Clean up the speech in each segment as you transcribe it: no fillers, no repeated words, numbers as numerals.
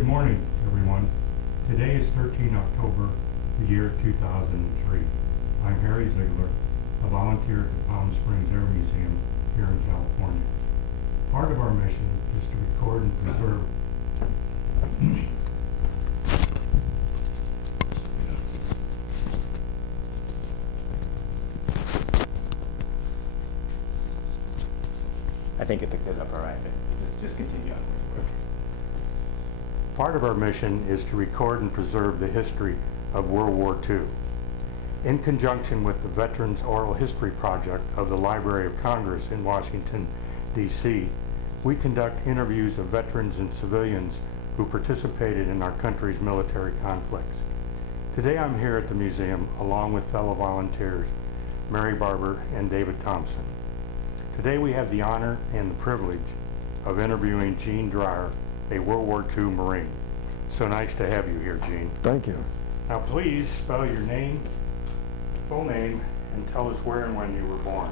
Good morning, everyone. Today is 13 October, the year 2003. I'm Harry Ziegler, a volunteer at the Palm Springs Air Museum here in California. Part of our mission is to record and preserve I think it picked it up all right, but just continue on. Part of our mission is to record and preserve the history of World War II. In conjunction with the Veterans Oral History Project of the Library of Congress in Washington, D.C., we conduct interviews of veterans and civilians who participated in our country's military conflicts. Today I'm here at the museum along with fellow volunteers Mary Barber and David Thompson. Today we have the honor and the privilege of interviewing Gene Dreyer, a World War II Marine. So nice to have you here, Gene. Thank you. Now please spell your name, full name, and tell us where and when you were born.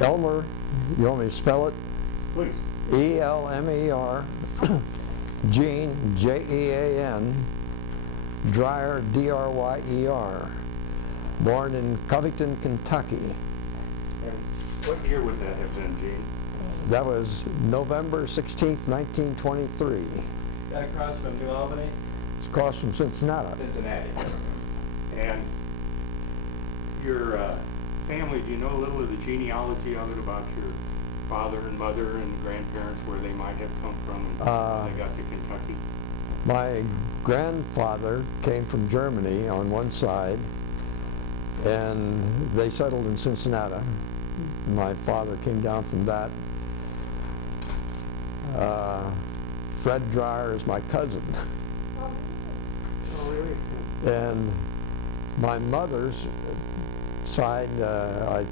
Elmer, you want me to spell it? Please. E-L-M-E-R, Gene, J-E-A-N, Dreyer, D-R-Y-E-R. Born in Covington, Kentucky. And what year would that have been, Gene? That was November 16th, 1923. Is that across from New Albany? It's across from Cincinnati. Cincinnati. And your family, do you know a little of the genealogy of it, about your father and mother and grandparents, where they might have come from and how they got to Kentucky? My grandfather came from Germany on one side, and they settled in Cincinnati. My father came down from that. Fred Dreyer is my cousin. Oh, really? And my mother's side, I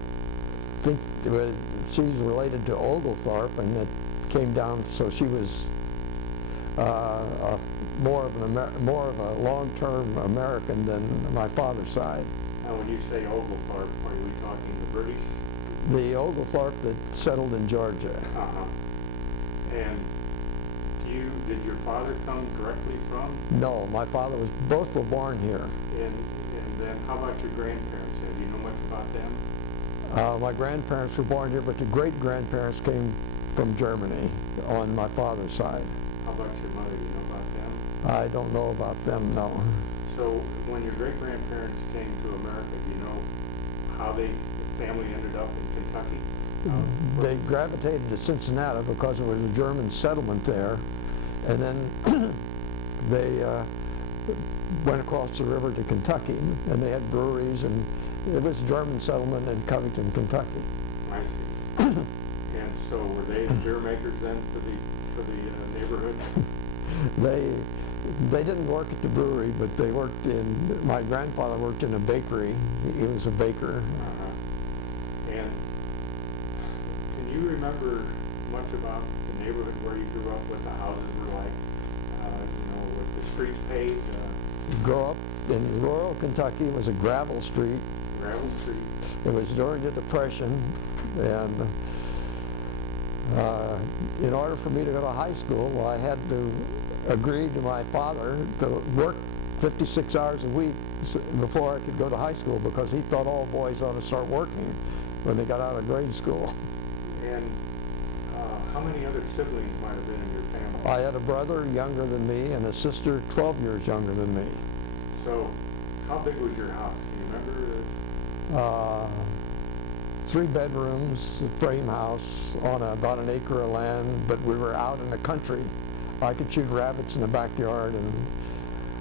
think she's related to Oglethorpe, and it came down, so she was more of a long-term American than my father's side. Now, when you say Oglethorpe, are we talking the British? The Oglethorpe that settled in Georgia. Uh-huh. And did your father come directly from? No, my father both were born here. And then how about your grandparents? Do you know much about them? My grandparents were born here, but the great-grandparents came from Germany on my father's side. How about your mother? Do you know about them? I don't know about them, no. So when your great-grandparents came to America, do you know how the family ended up in Kentucky? They gravitated to Cincinnati because there was a German settlement there, and then they went across the river to Kentucky, and they had breweries, and it was a German settlement in Covington, Kentucky. I see. And so were they the beer makers then for the neighborhood? They didn't work at the brewery, but they worked in, my grandfather worked in a bakery. He was a baker. And can you remember much about the neighborhood where you grew up, what the houses were like, what the streets paved? Grew up in rural Kentucky. It was a gravel street. Gravel street. It was during the Depression, and in order for me to go to high school, I had to agree to my father to work 56 hours a week before I could go to high school, because he thought all boys ought to start working when they got out of grade school. And how many other siblings might have been in your family? I had a brother younger than me and a sister 12 years younger than me. So how big was your house? Do you remember this? 3 bedrooms, a frame house on about an acre of land, but we were out in the country. I could shoot rabbits in the backyard, and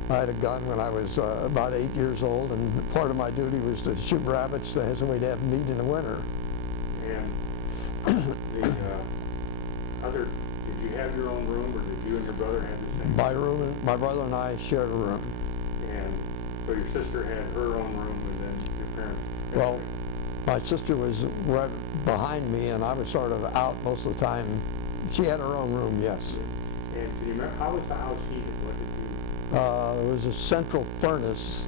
I had a gun when I was about 8 years old, and part of my duty was to shoot rabbits so we'd have meat in the winter. And did you have your own room, or did you and your brother have the same? My brother and I shared a room. And so your sister had her own room, and then your parents? Well, my sister was right behind me, and I was sort of out most of the time. She had her own room, yes. And can you remember, how was the house heated? What did you? There was a central furnace.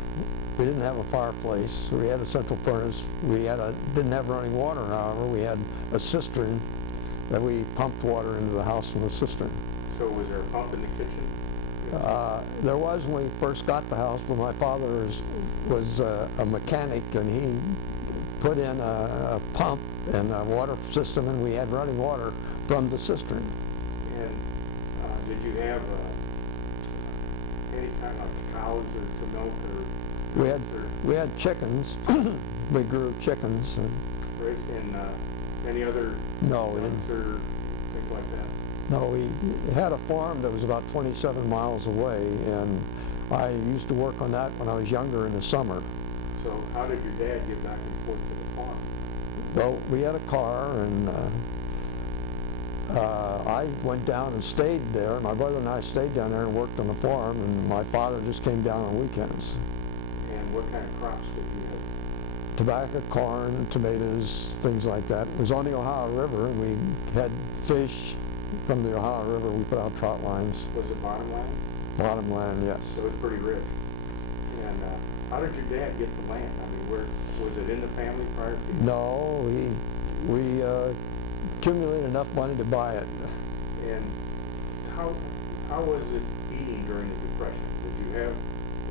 We didn't have a fireplace. We had a central furnace. We didn't have running water, however. We had a cistern that we pumped water into the house from the cistern. So was there a pump in the kitchen? There was when we first got the house, but my father was a mechanic, and he put in a pump and a water system, and we had running water from the cistern. And did you have any kind of cows or to milk or? We had chickens. We grew chickens. And any other no, we ducks or things like that? No, we had a farm that was about 27 miles away, and I used to work on that when I was younger in the summer. So how did your dad get back and forth to the farm? Well, we had a car, and I went down and stayed there. My brother and I stayed down there and worked on the farm, and my father just came down on weekends. And what kind of crops did you have? Tobacco, corn, tomatoes, things like that. It was on the Ohio River, and we had fish from the Ohio River. We put out trout lines. Was it bottom land? Bottom land, yes. So it was pretty rich. And how did your dad get the land? I mean, where was it in the family prior to you? No, we accumulated enough money to buy it. And how was it eating during the Depression?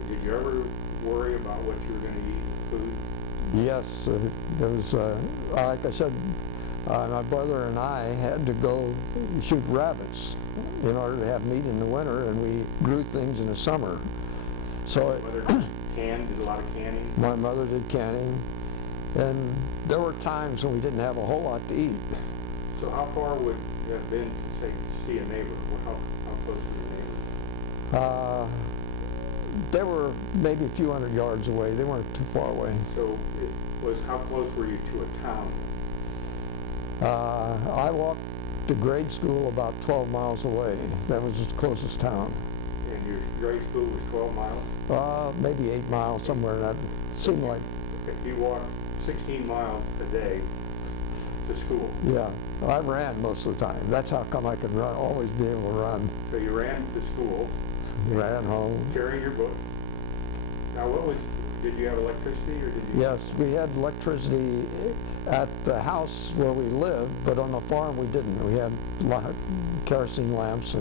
Did you ever worry about what you were going to eat with food? Yes, there was, like I said, my brother and I had to go shoot rabbits in order to have meat in the winter, and we grew things in the summer. So Mother did a lot of canning? My mother did canning, and there were times when we didn't have a whole lot to eat. So how far would it have been to, say, see a neighbor? How close were the neighbors? They were maybe a few hundred yards away. They weren't too far away. So how close were you to a town? I walked to grade school about 12 miles away. That was the closest town. And your grade school was 12 miles? Maybe 8 miles, somewhere in that. Seemed like. Okay, you walked 16 miles a day to school. Yeah, I ran most of the time. That's how come I could run, always be able to run. So you ran to school. Ran home. Carrying your books. Now did you have electricity or did you? Yes, we had electricity at the house where we lived, but on the farm we didn't. We had kerosene lamps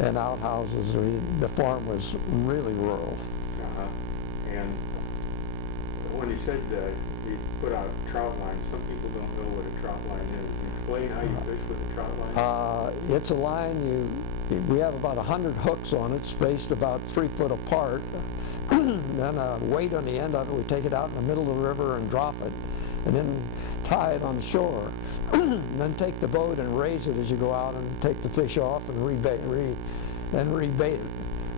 and outhouses. The farm was really rural. And when you said you put out trout lines, some people don't know what a trout line is. Explain how you fish with a trout line. It's a line we have about 100 hooks on it, spaced about 3 foot apart. Then a weight on the end of it, we take it out in the middle of the river and drop it, and then tie it on the shore. And then take the boat and raise it as you go out, and take the fish off and rebait it.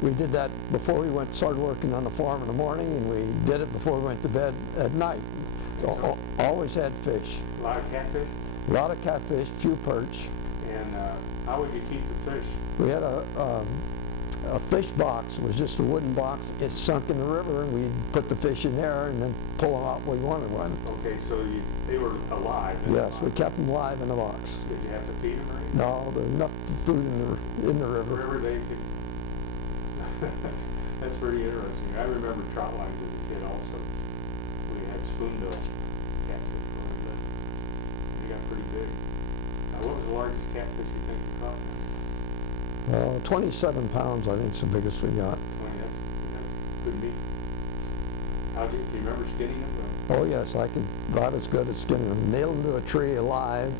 We did that before we started working on the farm in the morning, and we did it before we went to bed at night. So always had fish. A lot of catfish? A lot of catfish, few perch. And how would you keep the fish? We had a fish box. It was just a wooden box. It's sunk in the river, and we'd put the fish in there and then pull them out when we wanted one. Okay, so they were alive in Yes, the box. we kept them alive in the box. Did you have to feed them or anything? No, there's enough food in the river. That's pretty interesting. I remember trout lines as a kid also. We had spoonbill catfish when we lived. They got pretty big. What was the largest catfish you think you caught? 27 pounds, I think, is the biggest we got. 20, that's good meat. Do you remember skinning them? Oh yes, I could about as good as skinning them. Nail them to a tree alive,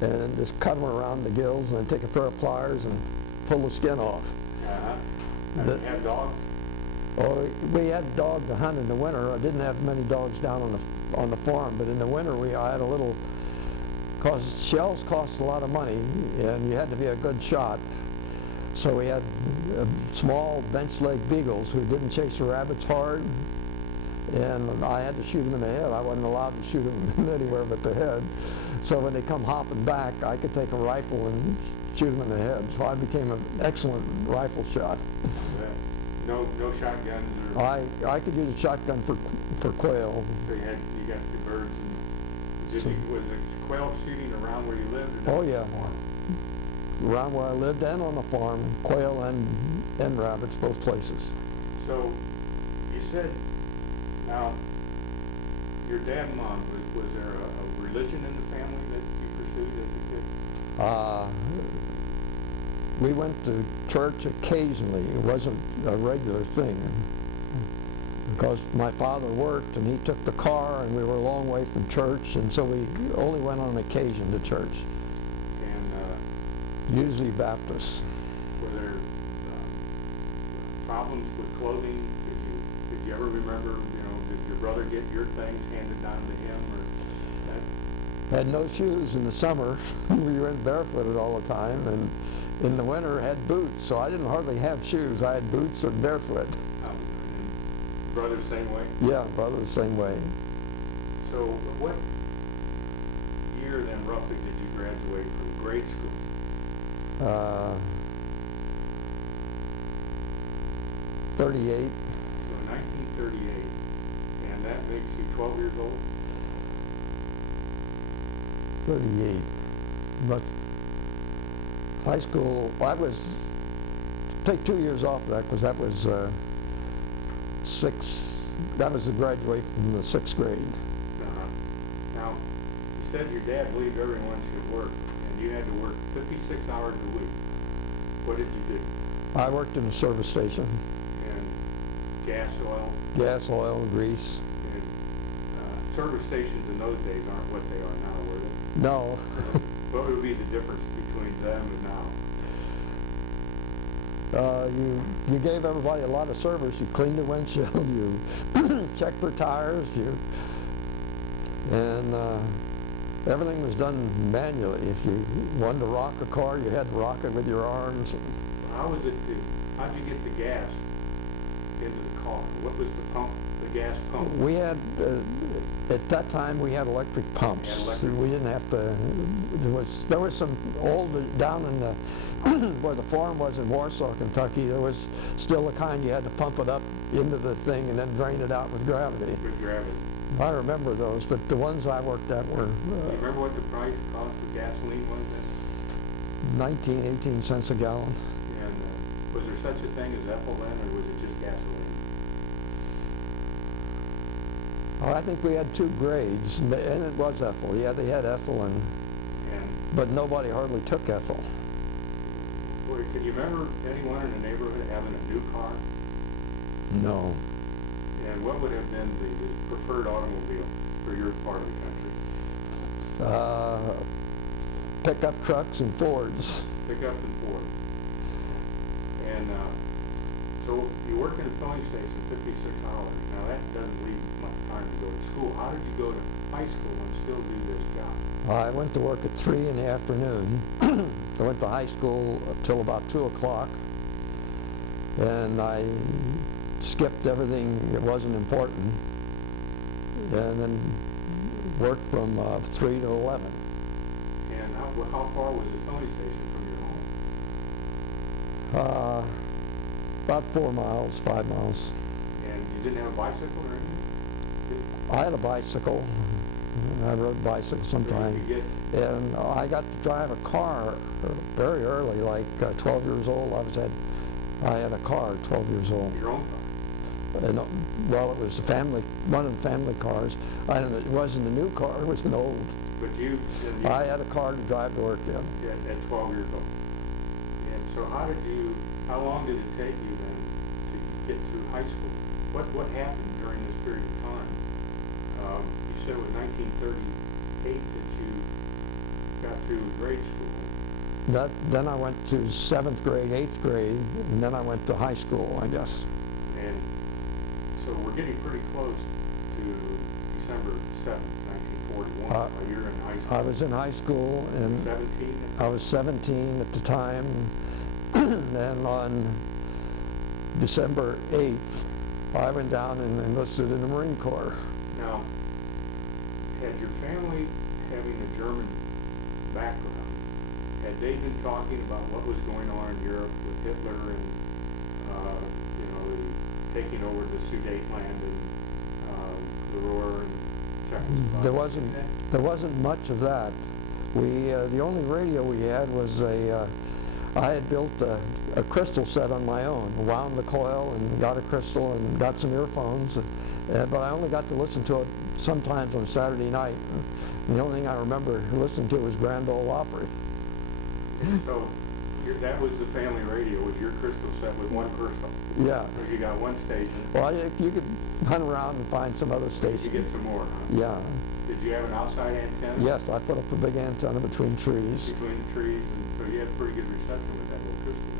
and just cut them around the gills, and then take a pair of pliers and pull the skin off. Did you have dogs? Oh, we had dogs to hunt in the winter. I didn't have many dogs down on the farm, but in the winter I had a little. Cause shells cost a lot of money, and you had to be a good shot. So we had small bench leg beagles who didn't chase the rabbits hard, and I had to shoot them in the head. I wasn't allowed to shoot them anywhere but the head. So when they come hopping back, I could take a rifle and shoot them in the head. So I became an excellent rifle shot. No shotguns or? I could use a shotgun for quail. So you got the birds and was the quail shooting around where you lived? Oh yeah. Around where I lived and on the farm, quail and rabbits, both places. So you said, now your dad and mom, was there a religion in the family that you pursued as a kid? We went to church occasionally. It wasn't a regular thing because my father worked and he took the car and we were a long way from church, and so we only went on occasion to church. And usually Baptist. were there problems with clothing? Did you ever remember, did your brother get your things handed down to him, or that? Had no shoes in the summer. We went barefooted all the time, and in the winter had boots, so I didn't hardly have shoes. I had boots and barefoot. And brother same way? Yeah, brother the same way. So what year then roughly did you graduate from grade school? 38. So 1938, and that makes you 12 years old? 38. But high school, I was, take 2 years off of that because that was that was the graduate from the 6th grade. Now, you said your dad believed everyone should work, and you had to work 56 hours a week. What did you do? I worked in a service station. And gas, oil? Gas, oil, grease. And service stations in those days aren't what they are now, were they? No. What would be the difference between them and now? You gave everybody a lot of service. You cleaned the windshield, you checked their tires, and everything was done manually. If you wanted to rock a car, you had to rock it with your arms. How'd you get the gas into the car? What was the gas pump? We had, at that time, we had electric pumps. We didn't have to, there was some old, down in the, where the farm was in Warsaw, Kentucky, there was still the kind you had to pump it up into the thing and then drain it out with gravity. With gravity. I remember those, but the ones I worked at were... Do you remember what the cost of gasoline was then? 19, 18 cents a gallon. And was there such a thing as ethyl then, or was it just gasoline? I think we had 2 grades, and it was ethyl. Yeah, they had ethyl, but nobody hardly took ethyl. Can you remember anyone in the neighborhood having a new car? No. And what would have been the preferred automobile for your part of the country? Pickup trucks and Fords. Pickup and Fords. And so you work in a filling station 56 hours. Now that doesn't leave much time to go to school. How did you go to high school and still do this job? I went to work at 3 in the afternoon. I went to high school till about 2 o'clock. And I skipped everything that wasn't important. And then worked from 3 to 11. And how far was the filling station from your home? About 4 miles, 5 miles. And you didn't have a bicycle or anything? I had a bicycle. I rode bicycles sometimes. And I got to drive a car very early, like 12 years old. I had a car at 12 years old. Your own car? And, well, it was one of the family cars. It wasn't a new car, it was an old. But I had a car to drive to work in. At 12 years old. And so how long did it take you then to get through high school? What happened during this period of time? You said it was 1938 that you got through grade school. Then I went to 7th grade, 8th grade, and then I went to high school, I guess. And so we're getting pretty close to December 7th, 1941, while you're in high school. I was in high school, and 17? I was 17 at the time, and on December 8th, I went down and enlisted in the Marine Corps. Now, had your family having a German background, had they been talking about what was going on in Europe with Hitler and, taking over the Sudetenland and the Ruhr and Czechoslovakia? There wasn't much of that. The only radio we had was I had built a crystal set on my own, wound the coil and got a crystal and got some earphones, but I only got to listen to it sometimes on Saturday night. The only thing I remember listening to was Grand Ole Opry. So that was the family radio, was your crystal set with one crystal? Yeah. So you got one station. Well, you could hunt around and find some other stations. You get some more, huh? Yeah. Did you have an outside antenna? Yes, I put up a big antenna between trees. Between the trees, and so you had pretty good reception with that little crystal.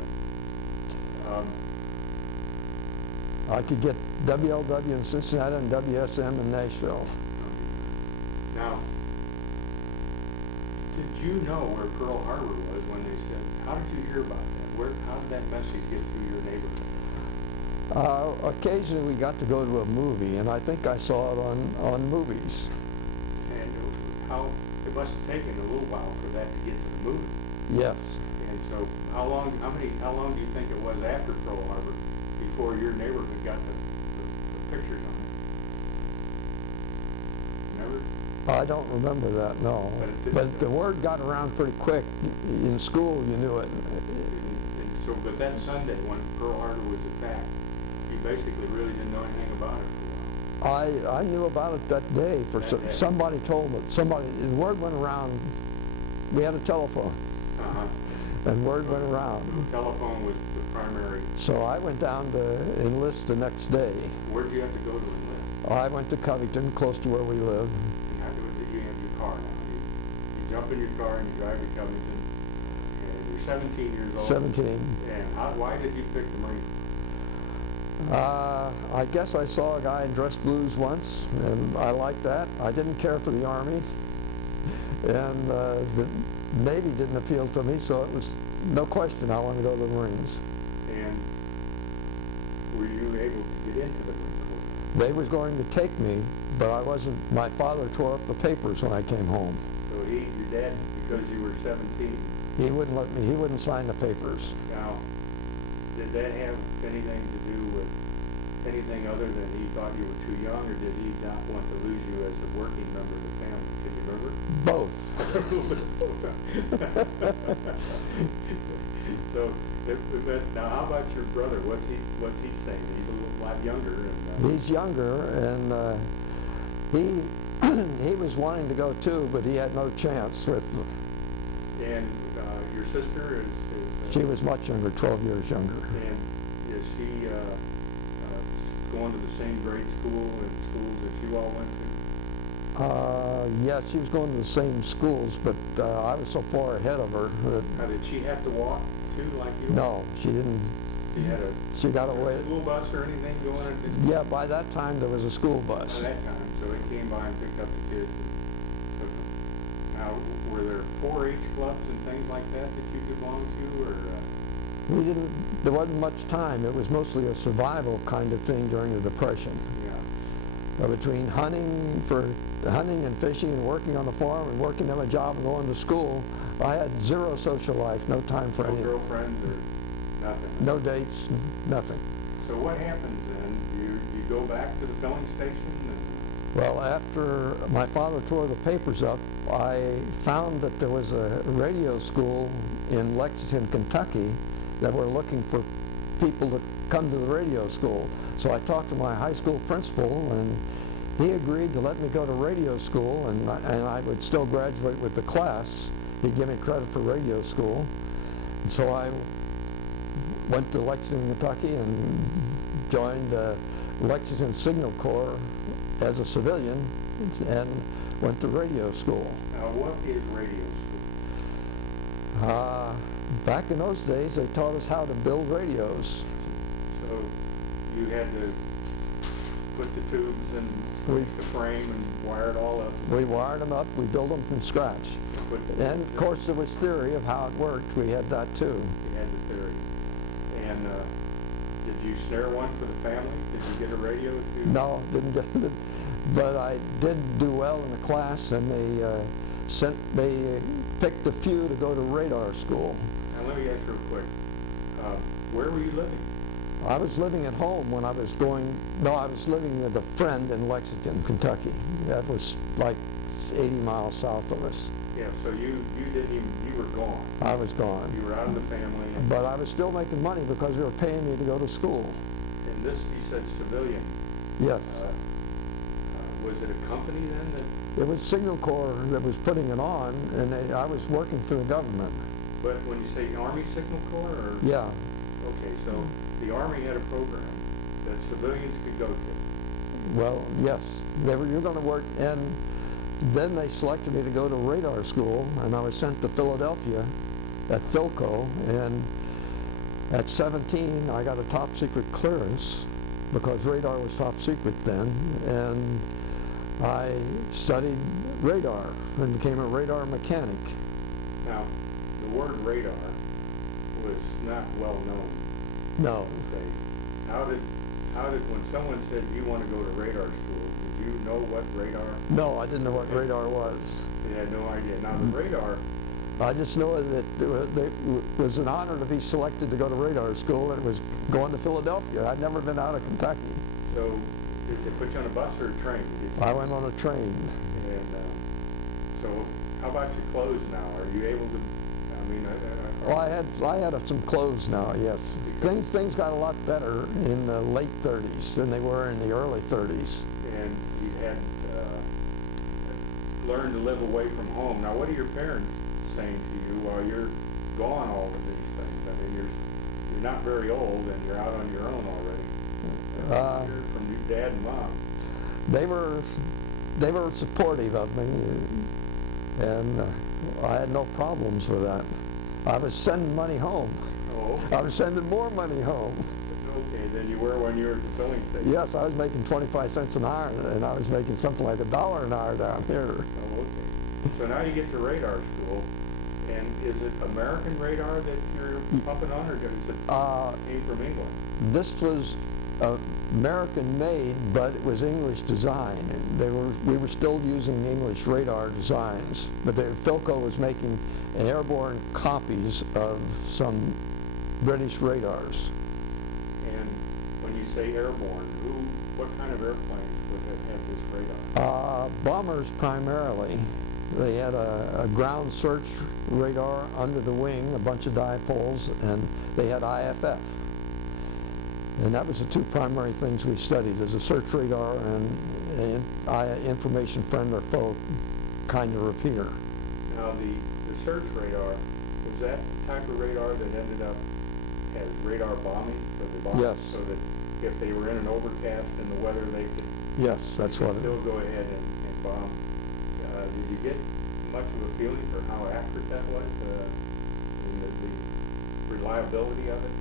I could get WLW in Cincinnati and WSM in Nashville. Now, did you know where Pearl Harbor was when they said, how did you hear about that? How did that message get through your neighborhood? Occasionally we got to go to a movie, and I think I saw it on movies. And it must have taken a little while for that to get to the movie. Yes. And so how long do you think it was after Pearl Harbor before your neighborhood got the pictures on it? Never? I don't remember that, no. But the word got around pretty quick. In school, you knew it. But that Sunday when Pearl Harbor was attacked, you basically really didn't know anything about it for a while. I knew about it that day. Somebody told me. The word went around. We had a telephone. And word went around. The telephone was the primary. So I went down to enlist the next day. Where'd you have to go to enlist? I went to Covington, close to where we lived. And how do you have your car now? You jump in your car and you drive to Covington, and you're 17 years old. 17. And why did you pick the Marine? I guess I saw a guy in dress blues once, and I liked that. I didn't care for the Army, and the Navy didn't appeal to me, so it was no question I wanted to go to the Marines. And were you able to get into the Marine Corps? They was going to take me, but I wasn't. My father tore up the papers when I came home. So your dad, because you were 17. He wouldn't let me. He wouldn't sign the papers. Now, did that have anything to do with anything other than he thought you were too young, or did he not want to lose you as a working member of the family? Can you remember? Both. So, now how about your brother? What's he saying? He's a lot younger. He's younger, and he was wanting to go too, but he had no chance with. And your sister is she was much younger, 12 years younger. And is she going to the same grade school and schools that you all went to? Yes, she was going to the same schools, but I was so far ahead of her that. Now, did she have to walk too, like you? No, she didn't. She got away. School bus or anything going on? Yeah, by that time there was a school bus. By that time, so it came by and picked up the kids and took them. Now, were there 4-H clubs and things like that you belonged to, or? We didn't. There wasn't much time. It was mostly a survival kind of thing during the Depression. Yeah. Between hunting and fishing and working on the farm and working on a job and going to school, I had zero social life. No time for anything. No girlfriends or nothing. No dates. Nothing. So what happens then? You go back to the filling station? Well, after my father tore the papers up, I found that there was a radio school in Lexington, Kentucky, that were looking for people to come to the radio school. So I talked to my high school principal, and he agreed to let me go to radio school, and I would still graduate with the class. He'd give me credit for radio school. And so I went to Lexington, Kentucky, and joined Lexington Signal Corps as a civilian, and went to radio school. Now, what is radio school? Back in those days, they taught us how to build radios. So you had to put the tubes and the frame and wire it all up? We wired them up. We built them from scratch. And, of course, there was theory of how it worked. We had that, too. You had the theory. And did you snare one for the family? Did you get a radio, too? No, didn't get it. But I did do well in the class, and they picked a few to go to radar school. Now let me ask real quick, where were you living? I was living at home when I was I was living with a friend in Lexington, Kentucky. That was like 80 miles south of us. Yeah, so you were gone. I was gone. You were out of the family. But I was still making money because they were paying me to go to school. And this, you said civilian. Yes. Was it a company then that? It was Signal Corps that was putting it on, and I was working for the government. But when you say Army Signal Corps, or? Yeah. Okay, so the Army had a program that civilians could go to. Well, yes. You're going to work, and then they selected me to go to radar school, and I was sent to Philadelphia at Philco, and at 17 I got a top secret clearance because radar was top secret then, and I studied radar and became a radar mechanic. Now, the word radar was not well known No. in those days. How did when someone said you want to go to radar school, did you know what radar? No, I didn't know what radar was. You had no idea. Now the radar, I just know that it was an honor to be selected to go to radar school, and it was going to Philadelphia. I'd never been out of Kentucky. so did they put you on a bus or a train? I went on a train. And so how about your clothes now? Are you able to, I mean, Well, I had some clothes now, yes. Things got a lot better in the late 30s than they were in the early 30s. and you had learned to live away from home. Now, what are your parents saying to you while you're gone all of these things? I mean, you're not very old and you're out on your own already. You're from your dad and mom. They were supportive of me, and I had no problems with that. I was sending money home. Oh, okay. I was sending more money home. Okay, than you were when you were at the filling station. Yes, I was making 25 cents an hour, and I was making something like $1 an hour down here. Oh, okay. So now you get to radar school, and is it American radar that you're pumping on, or is it came from England? This was American made, but it was English design. We were still using English radar designs, but Philco was making airborne copies of some British radars. And when you say airborne, what kind of airplanes would have had this radar? Bombers primarily. They had a ground search radar under the wing, a bunch of dipoles, and they had IFF. And that was the two primary things we studied, as a search radar and information friend or foe kind of repeater. Now the search radar, was that the type of radar that ended up as radar bombing for the bombers? Yes. So that if they were in an overcast in the weather, they could Yes, that's what it still go ahead and bomb. Did you get much of a feeling for how accurate that was, and the reliability of it?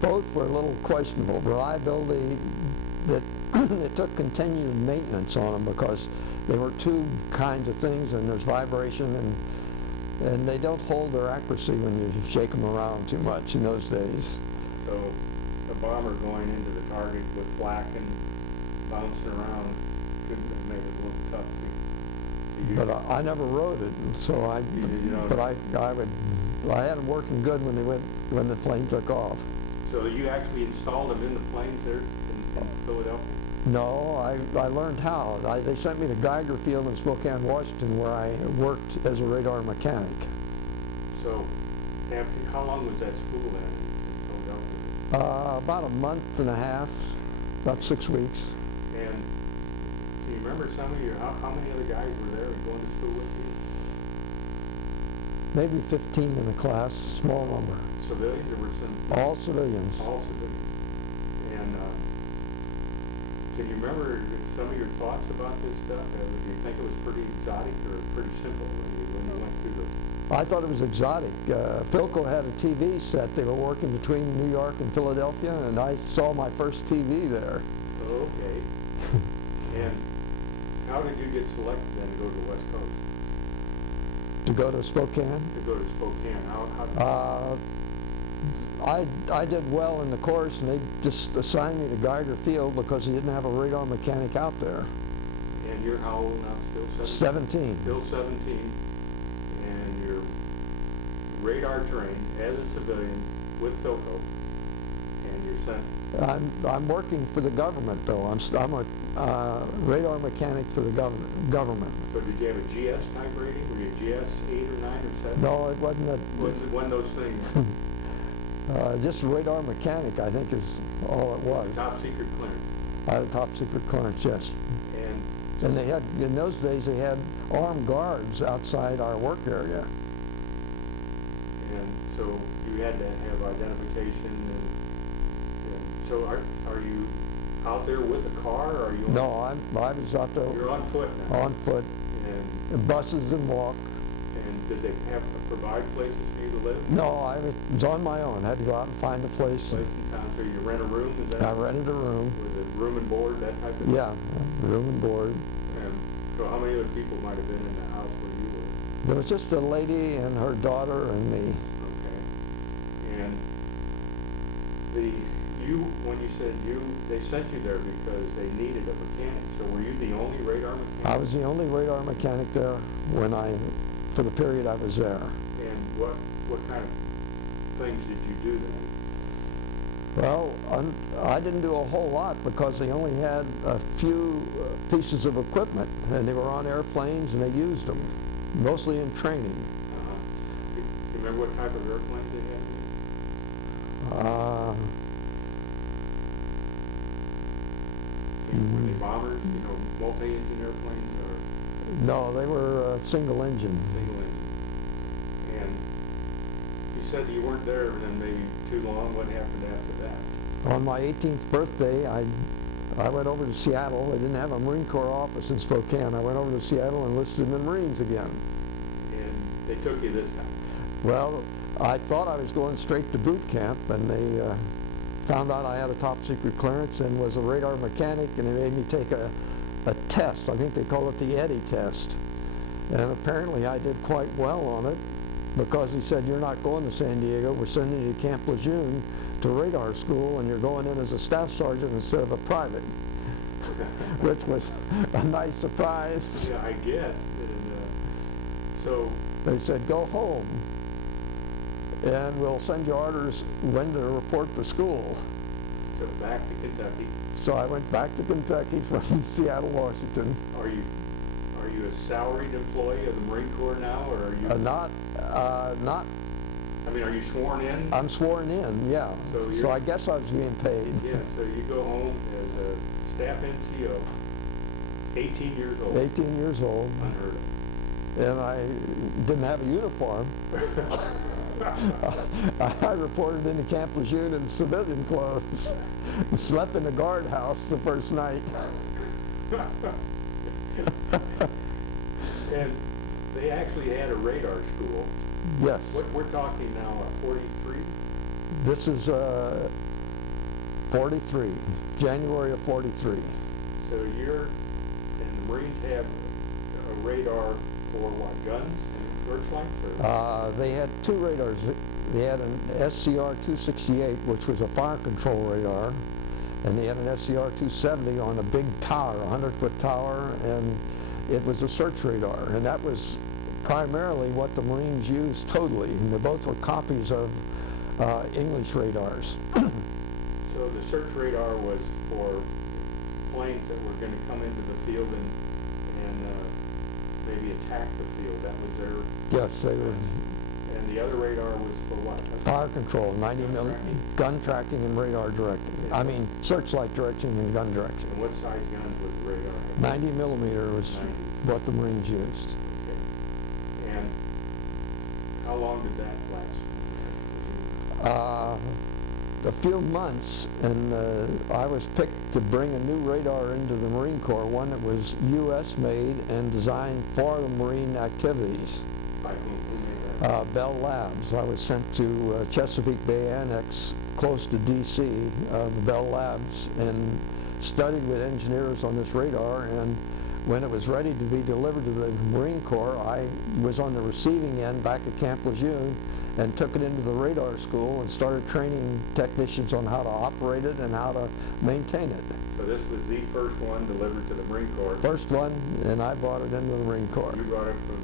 Both were a little questionable. Reliability, it took continued maintenance on them because they were two kinds of things, and there's vibration, and they don't hold their accuracy when you shake them around too much in those days. So a bomber going into the target with flak and bouncing around couldn't have made it a little tough to use. But I never rode it, so I had them working good when the plane took off. So you actually installed them in the planes there in Philadelphia? No, I learned how. They sent me to Geiger Field in Spokane, Washington, where I worked as a radar mechanic. So how long was that school then in Philadelphia? About a month and a half, about 6 weeks. And can you remember how many other guys were there going to school with you? Maybe 15 in the class, small number. Civilians, or were some? All civilians. All civilians. And can you remember some of your thoughts about this stuff? Do you think it was pretty exotic or pretty simple when you went through the... I thought it was exotic. Philco had a TV set. They were working between New York and Philadelphia, and I saw my first TV there. Oh, okay. And how did you get selected then to go to the West Coast? To go to Spokane? To go to Spokane. How did I did well in the course, and they just assigned me to Geiger Field because they didn't have a radar mechanic out there. And you're how old now? Still 17? 17. Still 17. And you're radar trained as a civilian with Philco, and you're sent... I'm working for the government, though. I'm a radar mechanic for the government. So did you have a GS type rating? Were you a GS 8 or 9 or 7? No, it wasn't a... Was it one of those things? Just a radar mechanic, I think, is all it was. Top secret clearance. I had a top secret clearance, yes. And they had, in those days, they had armed guards outside our work area. you had to have identification, and so are you out there with a car, or are you? No, I was out there. You're on foot now. On foot. And buses and walk. And did they provide places for you to live? No, I was on my own. I had to go out and find a place. Place in town. So you rent a room? Is that? I rented a room. Was it room and board, that type of thing? Yeah, room and board. And so how many other people might have been in the house where you were? There was just a lady and her daughter and me. Okay. And when you said they sent you there because they needed a mechanic. So were you the only radar mechanic? I was the only radar mechanic there for the period I was there. And what kind of things did you do then? Well, I didn't do a whole lot because they only had a few pieces of equipment, and they were on airplanes and they used them, mostly in training. Do you remember what type of airplanes they had? Were they bombers, multi-engine airplanes, or? No, they were single engine. Single engine. And you said you weren't there then maybe too long. What happened after that? On my 18th birthday, I went over to Seattle. They didn't have a Marine Corps office in Spokane. I went over to Seattle and enlisted in the Marines again. And they took you this time? Well, I thought I was going straight to boot camp, and they found out I had a top secret clearance and was a radar mechanic, and they made me take a test. I think they call it the Eddie test. And apparently I did quite well on it, because he said, you're not going to San Diego, we're sending you to Camp Lejeune to radar school, and you're going in as a staff sergeant instead of a private, which was a nice surprise. Yeah, I guess. So they said, go home, and we'll send you orders when to report to school. So back to Kentucky. So I went back to Kentucky from Seattle, Washington. Are you a salaried employee of the Marine Corps now, or are you? Not. I mean, are you sworn in? I'm sworn in, yeah. So I guess I was being paid. Yeah, so you go home as a staff NCO, 18 years old. 18 years old. Unheard of. And I didn't have a uniform. I reported into Camp Lejeune in civilian clothes. Slept in the guardhouse the first night. And they actually had a radar school. Yes. We're talking now 43? This is 43, January of 43. So and the Marines have a radar for what, guns and searchlights? Or? They had two radars. They had an SCR-268, which was a fire control radar, and they had an SCR-270 on a big tower, a 100-foot tower, and it was a search radar, and that was primarily what the Marines used totally, and they both were copies of English radars. So the search radar was for planes that were going to come into the field and maybe attack the field. That was their... Yes, they were. And the other radar was for what? Fire control, 90 millimeter, gun tracking and radar directing. I mean, searchlight direction and gun direction. And what size guns was the radar? 90 millimeter was 90. what the Marines used. Okay. And how long did that last? A few months, and I was picked to bring a new radar into the Marine Corps, one that was U.S. made and designed for the Marine activities. By whom? Who made that? Bell Labs. I was sent to Chesapeake Bay Annex, close to D.C., the Bell Labs, and studied with engineers on this radar, and when it was ready to be delivered to the Marine Corps, I was on the receiving end back at Camp Lejeune and took it into the radar school and started training technicians on how to operate it and how to maintain it. So this was the first one delivered to the Marine Corps? First one, and I brought it into the Marine Corps. You brought it from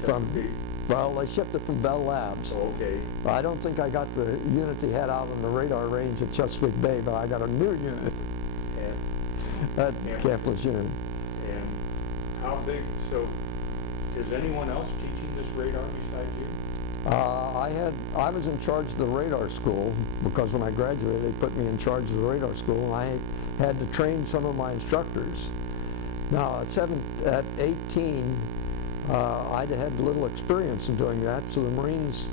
Chesapeake? Well, they shipped it from Bell Labs. Oh, okay. I don't think I got the unit they had out on the radar range at Chesapeake Bay, but I got a new unit at Camp Lejeune. And how big, so is anyone else teaching this radar besides you? I was in charge of the radar school, because when I graduated they put me in charge of the radar school, and I had to train some of my instructors. Now at 18 I had little experience in doing that, so the Marines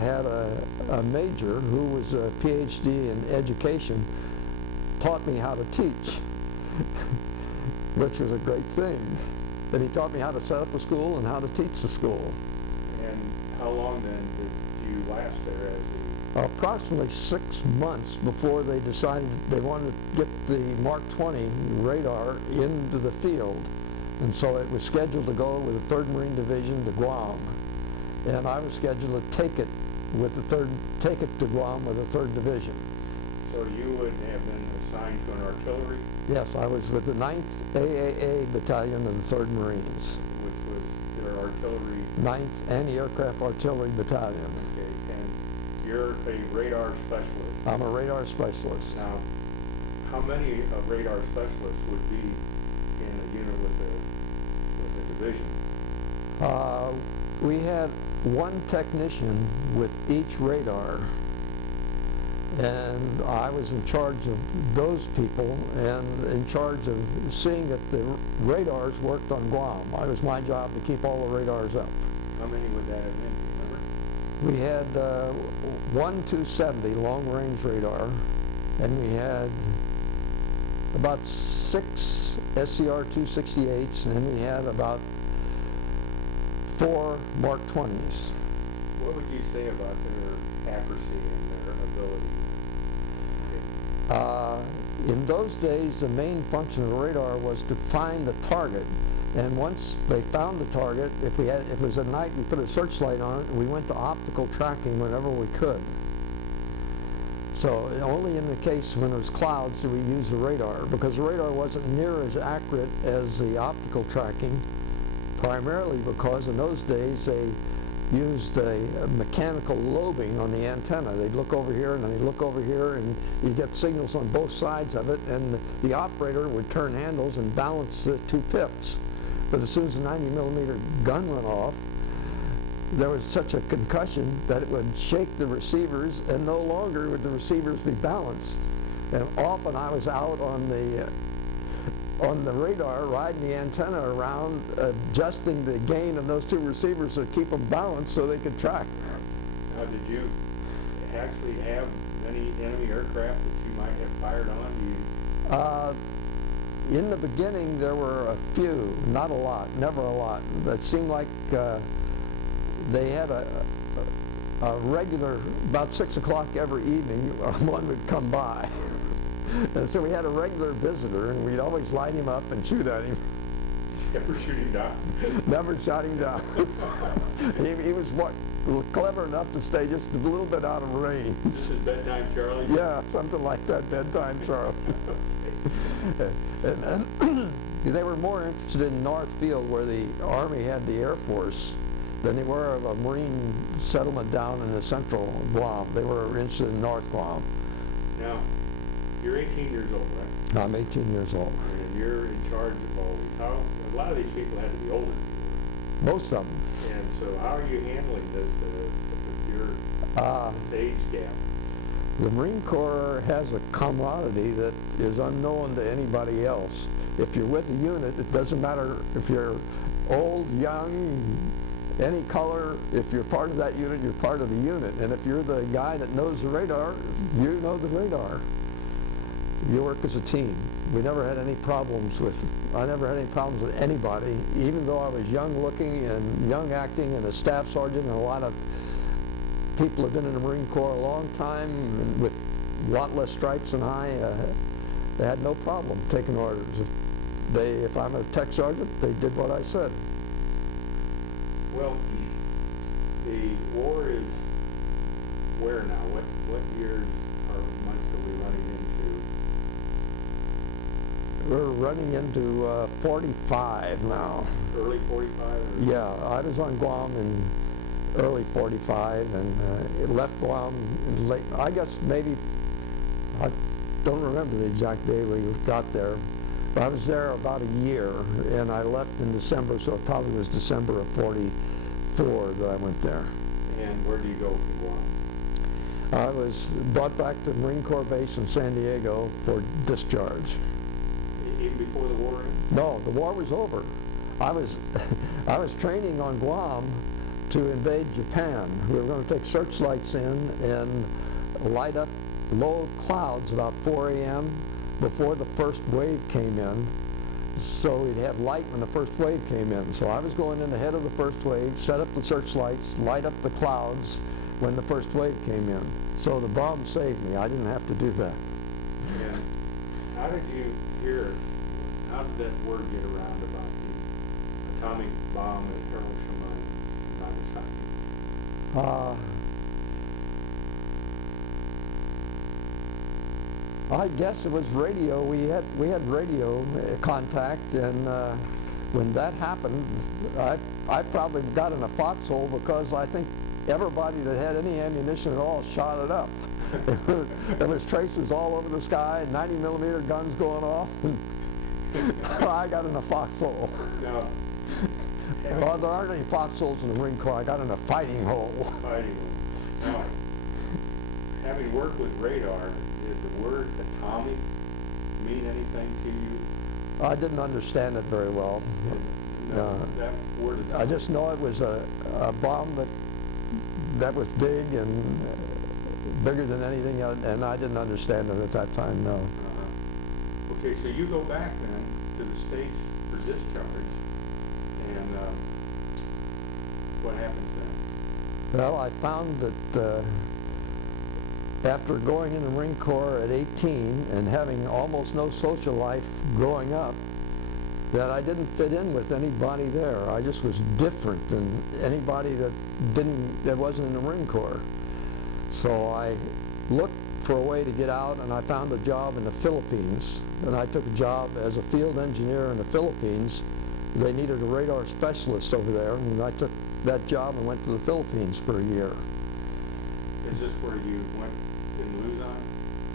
had a major who was a PhD in education, taught me how to teach, which was a great thing. And he taught me how to set up a school and how to teach the school. And how long then did you last there as Approximately 6 months before they decided they wanted to get the Mark 20 radar into the field. And so it was scheduled to go with the 3rd Marine Division to Guam. And I was scheduled to take it to Guam with the 3rd Division. So you would have been assigned to an artillery, Yes, I was with the 9th AAA Battalion of the 3rd Marines. which was their artillery. 9th Anti-Aircraft Artillery Battalion. Okay, and you're a radar specialist. I'm a radar specialist. Now, how many radar specialists would be in a unit with a division? We had one technician with each radar, and I was in charge of those people and in charge of seeing that the radars worked on Guam. It was my job to keep all the radars up. How many would that have been, do you remember? We had one 270 long-range radar, and we had about 6 SCR 268s, and then we had about 4 Mark 20s. What would you say about their accuracy and their ability? In those days, the main function of the radar was to find the target. And once they found the target, if it was at night, we put a searchlight on it, and we went to optical tracking whenever we could. So only in the case when it was clouds did we use the radar, because the radar wasn't near as accurate as the optical tracking, primarily because in those days they used a mechanical lobing on the antenna. They'd look over here and then they'd look over here, and you get signals on both sides of it, and the operator would turn handles and balance the 2 pips. But as soon as the 90mm gun went off, there was such a concussion that it would shake the receivers, and no longer would the receivers be balanced. And often I was out on the radar, riding the antenna around, adjusting the gain of those 2 receivers to keep them balanced so they could track. Now, did you actually have many enemy aircraft that you might have fired on? In the beginning, there were a few, not a lot, never a lot. It seemed like they had a regular, about 6 o'clock every evening, one would come by. And so we had a regular visitor, and we'd always light him up and shoot at him. Never shoot him down? Never shot him down. he was clever enough to stay just a little bit out of range. This is Bedtime Charlie? Yeah, something like that, Bedtime Charlie. And they were more interested in North Field, where the Army had the Air Force, than they were of a Marine settlement down in the central Guam. They were interested in North Guam. Now, you're 18 years old, right? I'm 18 years old. And you're in charge of all these. A lot of these people had to be older than Most of them. you were. And so how are you handling this with your this age gap? The Marine Corps has a camaraderie that is unknown to anybody else. If you're with a unit, it doesn't matter if you're old, young, any color. If you're part of that unit, you're part of the unit. And if you're the guy that knows the radar, you know the radar. You work as a team. I never had any problems with anybody, even though I was young looking and young acting and a staff sergeant, and a lot of people have been in the Marine Corps a long time and with a lot less stripes than I. They had no problem taking orders. If I'm a tech sergeant, they did what I said. Well, the war is where now? What years or months are we running into? We're running into 45 now. Early 45? Or? Yeah, I was on Guam in early 45, and it left Guam in late, I guess maybe, I don't remember the exact day we got there, but I was there about a year, and I left in December, so it probably was December of 44 that I went there. And where do you go from Guam? I was brought back to Marine Corps Base in San Diego for discharge. Even before the war ended? No, the war was over. I was training on Guam to invade Japan. We were going to take searchlights in and light up low clouds about 4 a.m. before the first wave came in, so we'd have light when the first wave came in. So I was going in ahead of the first wave, set up the searchlights, light up the clouds when the first wave came in. So the bomb saved me. I didn't have to do that. And how did you hear, how did that word get around about the atomic bomb at Hiroshima and Nagasaki? I guess it was radio. We had radio contact, and when that happened, I probably got in a foxhole because I think everybody that had any ammunition at all shot it up. There was tracers all over the sky, 90-millimeter guns going off. I got in a foxhole. Now, Well, there aren't any foxholes in the Marine Corps. I got in a fighting hole. fighting. Now, having worked with radar, did the word atomic mean anything to you? I didn't understand it very well. That word atomic. I just know it was a bomb that was big and bigger than anything, and I didn't understand it at that time, no. Okay, so you go back then to the States for discharge, and what happens then? Well, I found that after going in the Marine Corps at 18 and having almost no social life growing up, that I didn't fit in with anybody there. I just was different than anybody that wasn't in the Marine Corps. So I looked for a way to get out, and I found a job in the Philippines, and I took a job as a field engineer in the Philippines. They needed a radar specialist over there, and I took that job and went to the Philippines for a year. Is this where you went in Luzon?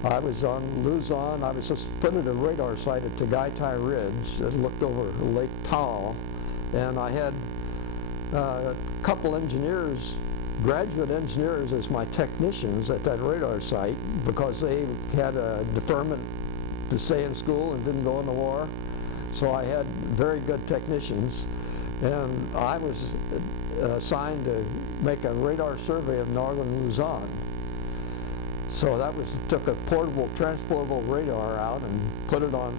I was on Luzon. I was just put at a radar site at Tagaytay Ridge that looked over Lake Taal, and I had a couple engineers, graduate engineers, as my technicians at that radar site because they had a deferment to stay in school and didn't go in the war. So I had very good technicians, and I was assigned to make a radar survey of northern Luzon. So that was, took a portable, transportable radar out and put it on,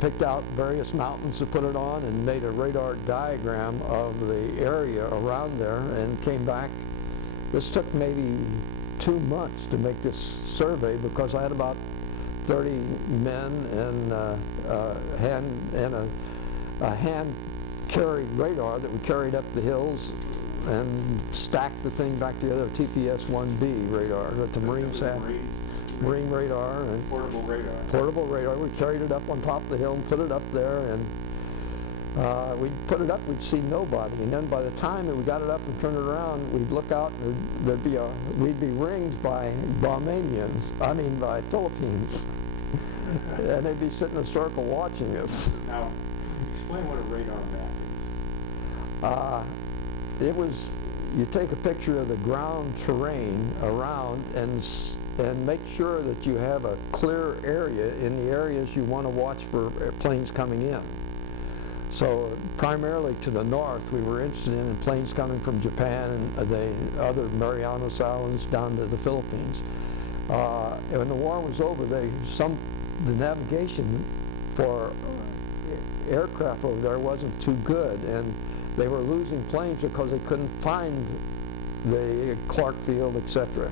picked out various mountains to put it on and made a radar diagram of the area around there and came back. This took maybe 2 months to make this survey because I had about 30 men and a hand carried radar that we carried up the hills and stacked the thing back together, TPS-1B radar that the Marines had. Marine radar. And Portable radar. Portable radar. We carried it up on top of the hill and put it up there, and we'd put it up, we'd see nobody. And then by the time that we got it up and turned it around, we'd look out and we'd be ringed by by Philippines. And they'd be sitting in a circle watching us. Now, explain what a radar map is. It was, you take a picture of the ground terrain around and make sure that you have a clear area in the areas you want to watch for planes coming in. So primarily to the north, we were interested in planes coming from Japan and the other Marianas Islands down to the Philippines. When the war was over, the navigation for aircraft over there wasn't too good, and they were losing planes because they couldn't find the Clark Field, etc.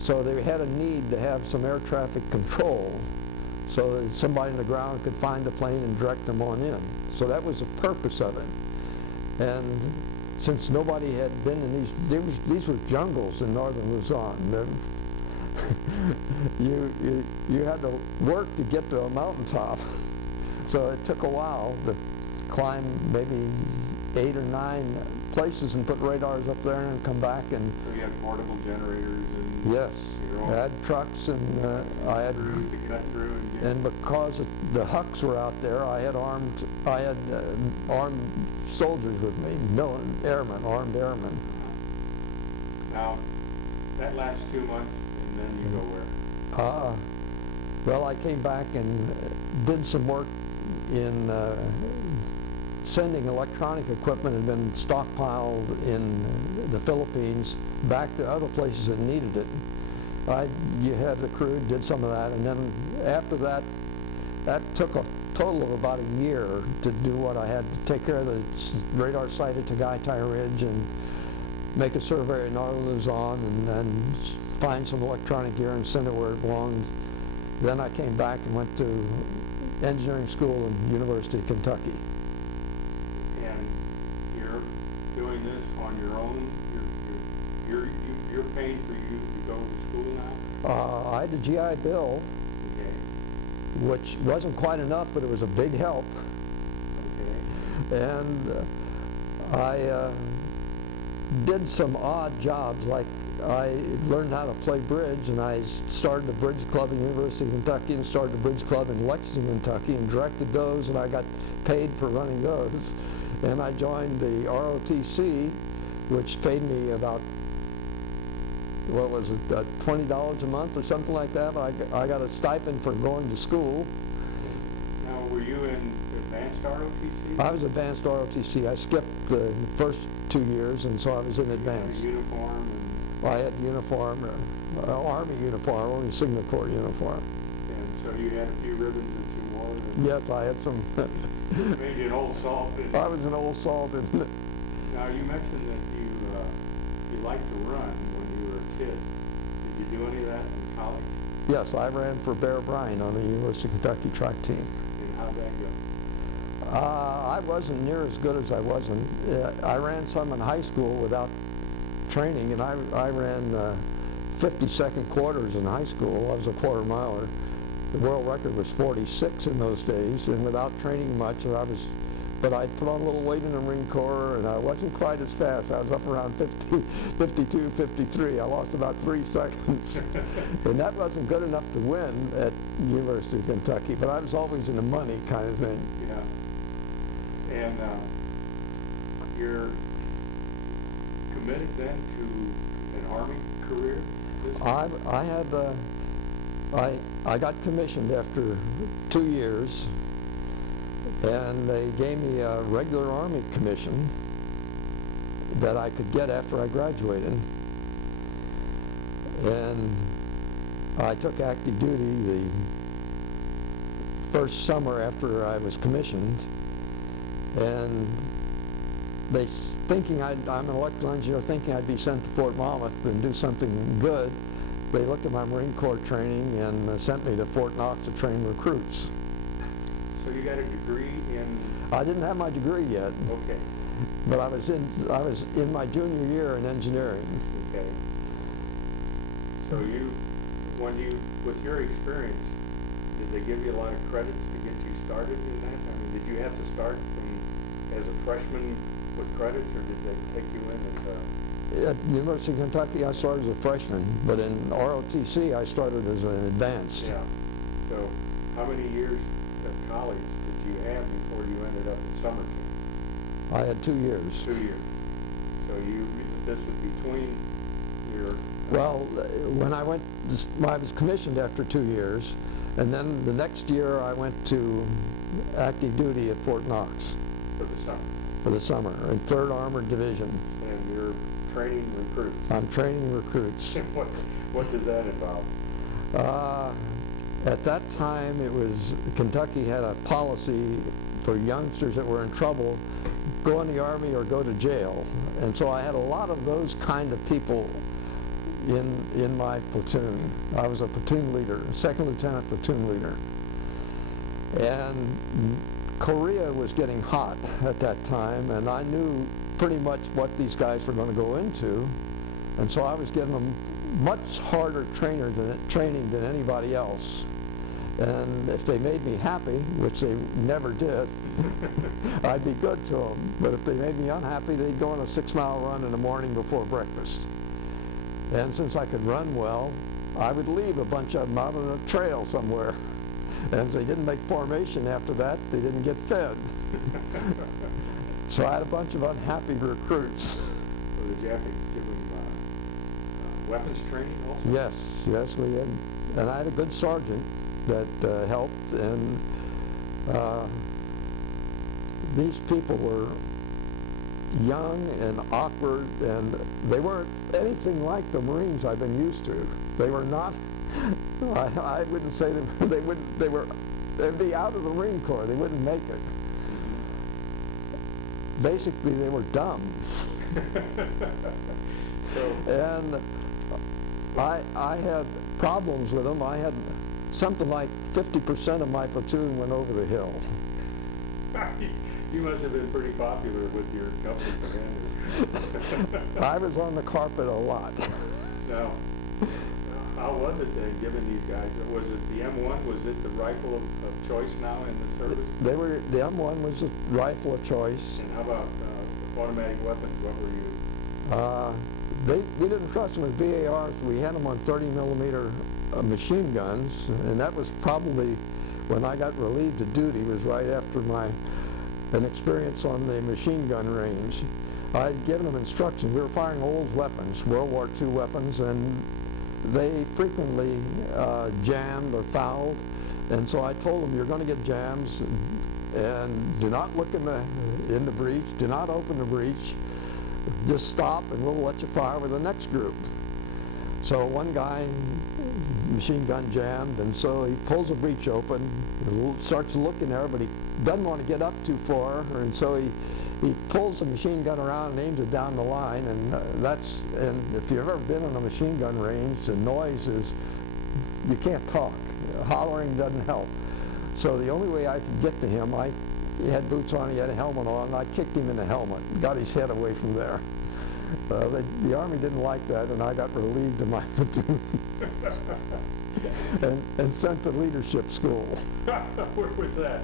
So they had a need to have some air traffic control so that somebody on the ground could find the plane and direct them on in. So that was the purpose of it. And since nobody had been in these were jungles in northern Luzon. You had to work to get to a mountaintop. So it took a while to climb maybe 8 or 9 places and put radars up there and come back. And So you had portable generators and yes, I had trucks, and I had crews to cut through and get. And because the Hucks were out there, I had armed soldiers with me, armed airmen. Now, that lasts 2 months, and then you go where? Well, I came back and did some work in sending electronic equipment had been stockpiled in the Philippines back to other places that needed it. You had the crew, did some of that, and then after that, that took a total of about a year to do what I had to take care of the radar site at Tagaytay Ridge and make a survey in Northern Luzon and then find some electronic gear and send it where it belonged. Then I came back and went to engineering school in University of Kentucky. And you're doing this on your own? You're paying for you to go to school now? I had a GI Bill, Okay. which wasn't quite enough, but it was a big help. Okay. And I did some odd jobs, like I learned how to play bridge, and I started a bridge club at the University of Kentucky and started a bridge club in Lexington, Kentucky, and directed those, and I got paid for running those. And I joined the ROTC, which paid me about, what was it, $20 a month or something like that. I got a stipend for going to school. Now, were you in advanced ROTC? I was advanced ROTC. I skipped the first 2 years, and so I was in advanced. Uniform? And I had uniform, Army uniform, Army Signal Corps uniform. and so you had a few ribbons that you wore? Yes, I had some. Made you an old salt? I was an old salt. And Now, you mentioned that you liked to run when you were a kid. Did you do any of that in college? yes, I ran for Bear Bryan on the University of Kentucky track team. And how'd that go? I wasn't near as good as I was I ran some in high school without training, and I ran 50-second quarters in high school. I was a quarter miler. The world record was 46 in those days, and without training much, but I put on a little weight in the Marine Corps, and I wasn't quite as fast. I was up around 50, 52, 53. I lost about 3 seconds. And that wasn't good enough to win at University of Kentucky, but I was always in the money kind of thing. Yeah. And you're committed then to an Army career? I got commissioned after 2 years, and they gave me a regular Army commission that I could get after I graduated. And I took active duty the first summer after I was commissioned, and thinking I'm an electrical engineer, thinking I'd be sent to Fort Monmouth and do something good, they looked at my Marine Corps training and sent me to Fort Knox to train recruits. So you got a degree in? I didn't have my degree yet. Okay. But I was in my junior year in engineering. Okay. So with your experience, did they give you a lot of credits to get you started in that? I mean, did you have to start as a freshman with credits, or did they take you in as a? At University of Kentucky, I started as a freshman, but in ROTC, I started as an advanced. Yeah. So how many years of college did you have before you ended up in summer camp? I had 2 years. 2 years. So this was between your... Well, when I was commissioned after 2 years, and then the next year I went to active duty at Fort Knox. For the summer? For the summer, in 3rd Armored Division. And you're training recruits? I'm training recruits. What does that involve? At that time, Kentucky had a policy for youngsters that were in trouble, go in the Army or go to jail. And so I had a lot of those kind of people in my platoon. I was a platoon leader, second lieutenant platoon leader. And Korea was getting hot at that time, and I knew pretty much what these guys were going to go into. And so I was giving them much harder training than anybody else. And if they made me happy, which they never did, I'd be good to them. But if they made me unhappy, they'd go on a 6-mile run in the morning before breakfast. And since I could run well, I would leave a bunch of them out on a trail somewhere. And if they didn't make formation after that, they didn't get fed. So I had a bunch of unhappy recruits. So did you have to give them weapons training also? Yes, we had. And I had a good sergeant that helped, and these people were young and awkward, and they weren't anything like the Marines I've been used to. They were not, I wouldn't say they'd be out of the Marine Corps. They wouldn't make it. Basically, they were dumb. And I had problems with them. I had something like 50% of my platoon went over the hill. You must have been pretty popular with your company commander. I was on the carpet a lot. Now, how was it then, given these guys? Was it the M1? Was it the rifle of choice now in the service? The M1 was a rifle of choice. And how about automatic weapons? What were you? We didn't trust them with BARs. We had them on 30 millimeter machine guns, and that was probably when I got relieved of duty. Was right after an experience on the machine gun range. I'd given them instructions. We were firing old weapons, World War II weapons, and they frequently jammed or fouled. And so I told them, you're going to get jams, and do not look in the breech, do not open the breech, just stop and we'll let you fire with the next group. So one guy, machine gun jammed, and so he pulls the breech open, starts looking there, but he doesn't want to get up too far, and so he pulls the machine gun around and aims it down the line, and and if you've ever been on a machine gun range, the noise is, you can't talk. Hollering doesn't help. So the only way I could get to him, he had boots on, he had a helmet on, and I kicked him in the helmet, got his head away from there. The Army didn't like that, and I got relieved of my platoon and sent to leadership school. Where was that?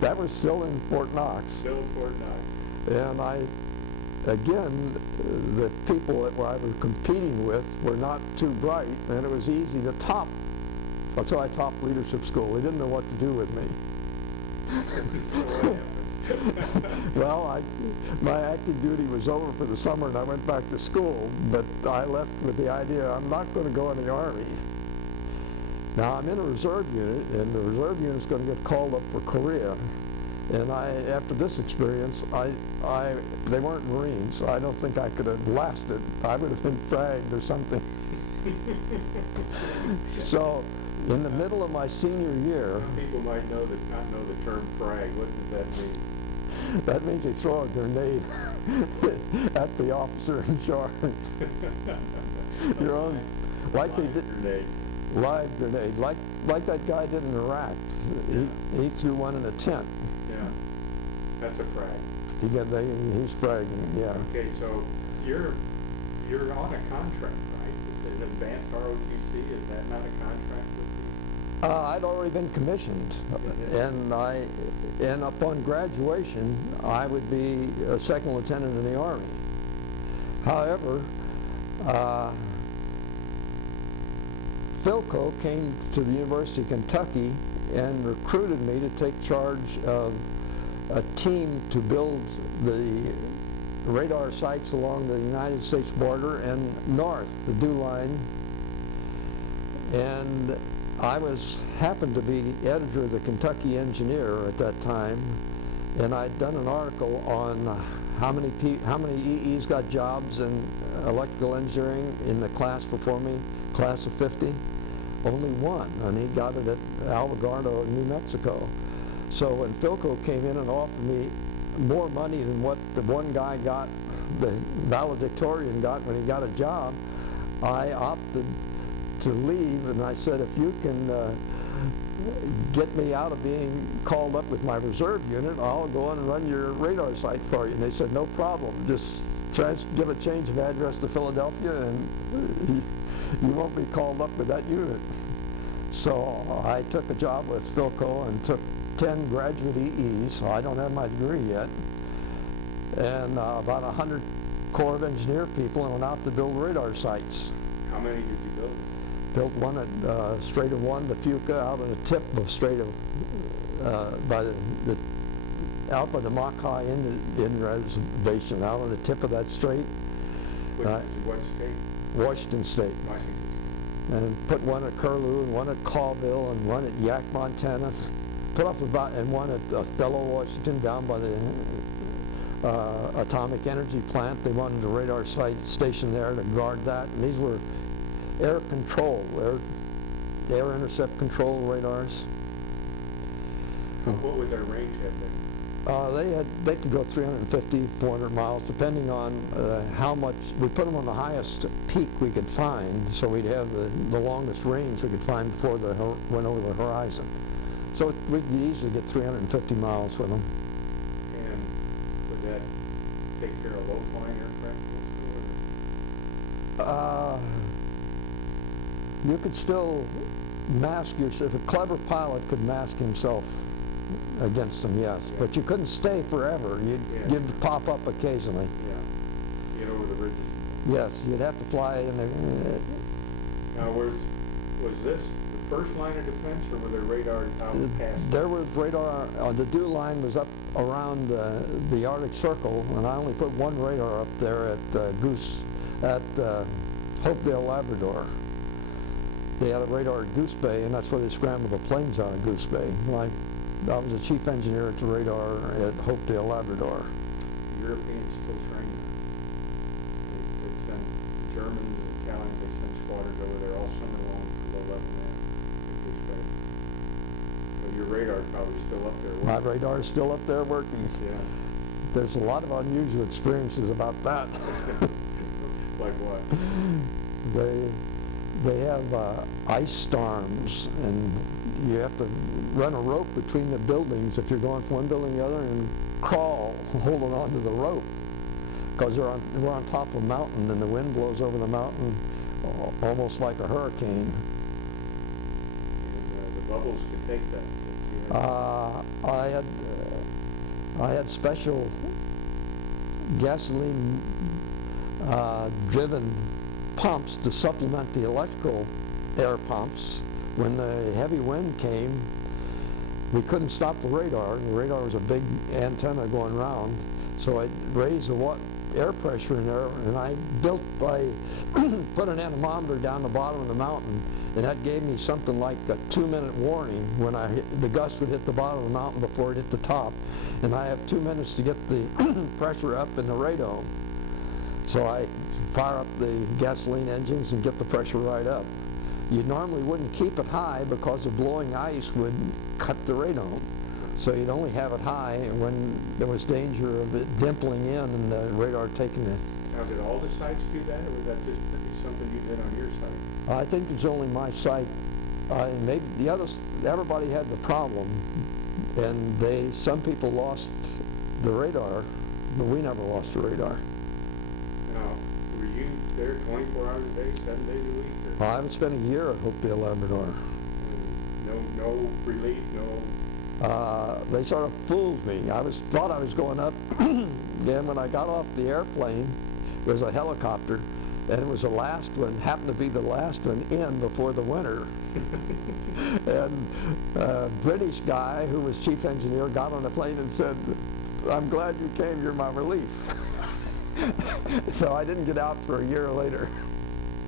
That was still in Fort Knox. Still in Fort Knox. And again, the people that I was competing with were not too bright, and it was easy to top. So I topped leadership school. They didn't know what to do with me. Well, my active duty was over for the summer, and I went back to school, but I left with the idea I'm not going to go in the Army. Now I'm in a reserve unit, and the reserve unit's going to get called up for Korea. And after this experience, they weren't Marines, so I don't think I could have lasted. I would have been fragged or something. So, in the middle of my senior year... Some people might not know the term frag. What does that mean? That means you throw a grenade at the officer in charge. Your own, like they did, grenade. Live grenade, like that guy did in Iraq. He threw one in a tent. Yeah, that's a frag. He's fragging. Yeah. Okay, so you're on a contract, right? An advanced ROTC, is that not a contract with you? I'd already been commissioned, and upon graduation, I would be a second lieutenant in the Army. However, Philco came to the University of Kentucky and recruited me to take charge of a team to build the radar sites along the United States border and north, the DEW line. And I happened to be editor of the Kentucky Engineer at that time, and I'd done an article on how many EEs got jobs in electrical engineering in the class before me, class of 50. Only one, and he got it at Alvarado, New Mexico. So when Philco came in and offered me more money than what the one guy got, the valedictorian got when he got a job, I opted to leave, and I said, if you can get me out of being called up with my reserve unit, I'll go and run your radar site for you. And they said, no problem, just give a change of address to Philadelphia and you won't be called up with that unit. So I took a job with Philco and took 10 graduate EEs, so I don't have my degree yet, and about 100 Corps of Engineer people, and went out to build radar sites. How many did you build? Built one at Strait of One, the Fuca, out on the tip of Strait of, out by the Makai Indian Reservation, out on the tip of that strait. What state? Washington State. Washington. And put one at Curlew, and one at Colville, and one at Yak, Montana. put up about, and one at Othello, Washington, down by the atomic energy plant. They wanted a radar station there to guard that, and these were air control, air intercept control radars. What would their range have been? They could go 350, 400 miles, depending on how much. We put them on the highest peak we could find, so we'd have the longest range we could find before they went over the horizon. So we'd easily get 350 miles with them. And would that take care of low-flying aircraft also? You could still mask yourself. If a clever pilot could mask himself against them, yes. Yeah. But you couldn't stay forever. You'd pop up occasionally. Yeah. Get over the ridges. Yes, you'd have to fly in the... Now, was this the first line of defense, or were there radars out past? There was radar. The dew line was up around the Arctic Circle, and I only put one radar up there at Hopedale, Labrador. They had a radar at Goose Bay, and that's where they scrambled the planes out of Goose Bay. I was the chief engineer at the radar at Hopedale, Labrador. Europeans still train there. They send Germans and Italians, they send squadrons over there all summer long for low-level man at Goose Bay. So your radar's probably still up there working. My radar is still up there working. Yeah. There's a lot of unusual experiences about that. Like what? They have ice storms, and you have to run a rope between the buildings if you're going from one building to the other, and crawl holding on to the rope, because we're on top of a mountain, and the wind blows over the mountain almost like a hurricane. And the bubbles could take that. I had special gasoline driven pumps to supplement the electrical air pumps. When the heavy wind came, we couldn't stop the radar. The radar was a big antenna going around, so I raised the air pressure in there, and I put an anemometer down the bottom of the mountain, and that gave me something like a 2-minute warning when the gust would hit the bottom of the mountain before it hit the top, and I have 2 minutes to get the pressure up in the radome. So I fire up the gasoline engines and get the pressure right up. You normally wouldn't keep it high because the blowing ice would cut the radome. So you'd only have it high when there was danger of it dimpling in and the radar taking it. Now, did all the sites do that, or was that just something you did on your site? I think it's only my site. Maybe the others, everybody had the problem, and some people lost the radar, but we never lost the radar. Now, were you there 24 hours a day, 7 days a week? Or? I haven't spent a year at Hopedale, Labrador. No relief, no... They sort of fooled me. Thought I was going up. Then when I got off the airplane, it was a helicopter, and it was the last one, happened to be the last one in before the winter. And a British guy who was chief engineer got on the plane and said, "I'm glad you came, you're my relief." So I didn't get out for a year later.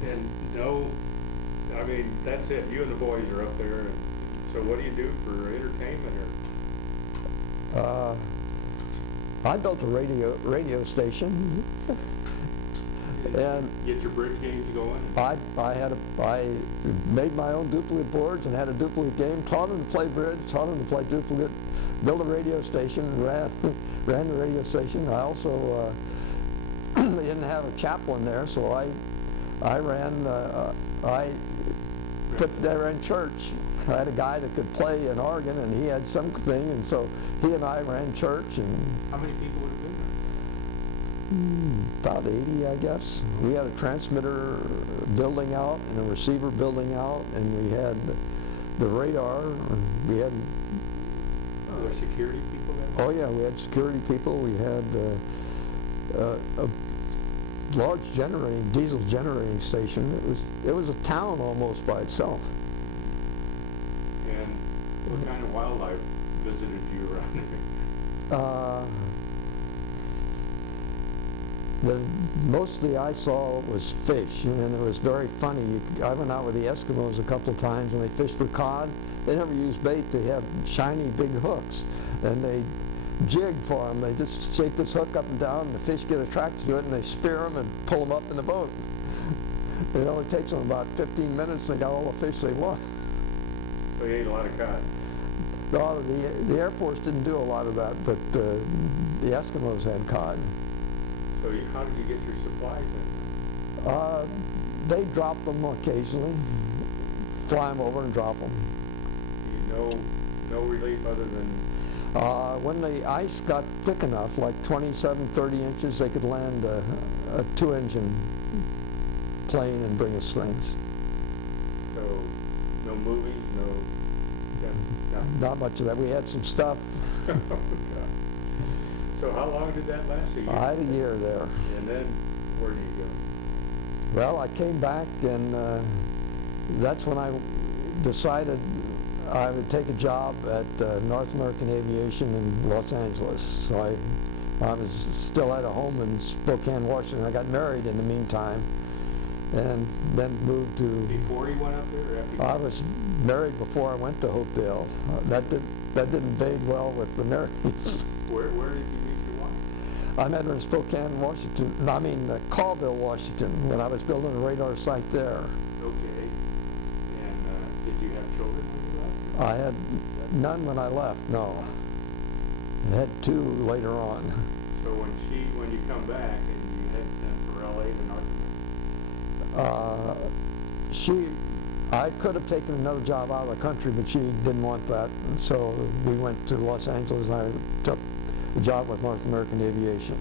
And I mean, that's it. You and the boys are up there. And so what do you do for entertainment? Or? I built a radio station. And get your bridge games going? I made my own duplicate boards and had a duplicate game, taught them to play bridge, taught them to play duplicate, built a radio station, ran the radio station. I also they didn't have a chaplain there, so I ran church. I had a guy that could play an organ, and he had something, and so he and I ran church. And how many people would have been about 80, I guess. We had a transmitter building out and a receiver building out, and we had the radar, and we had... Were there security people there? Oh yeah, we had security people. We had a large diesel generating station. It was a town almost by itself. And what kind of wildlife visited you around there? Mostly I saw was fish, and it was very funny. I went out with the Eskimos a couple of times when they fished for cod. They never use bait. They have shiny big hooks, and they jig for them. They just shake this hook up and down, and the fish get attracted to it, and they spear them and pull them up in the boat. It only takes them about 15 minutes. They got all the fish they want. So you ate a lot of cod. No, the Air Force didn't do a lot of that, but the Eskimos had cod. So how did you get your supplies in? They drop them occasionally, fly them over and drop them. No relief other than... When the ice got thick enough, like 27, 30 inches, they could land a 2-engine plane and bring us things. So no movies, no... Not much of that. We had some stuff. Oh, God. So how long did that last? A year? I had a year there. And then where do you go? Well, I came back, and that's when I decided I would take a job at North American Aviation in Los Angeles. So I was still at a home in Spokane, Washington. I got married in the meantime, and then moved to... Before you went up there or after? I was married before I went to Hopedale. That didn't bode well with the Americans. Where did you meet your wife? I met her in Spokane, Washington. No, I mean Colville, Washington, when I was building a radar site there. Okay. And did you have children when you left? I had none when I left, no. I had 2 later on. So when you come back and you head then for LA to North America? I could have taken another job out of the country, but she didn't want that. So we went to Los Angeles, and I took a job with North American Aviation.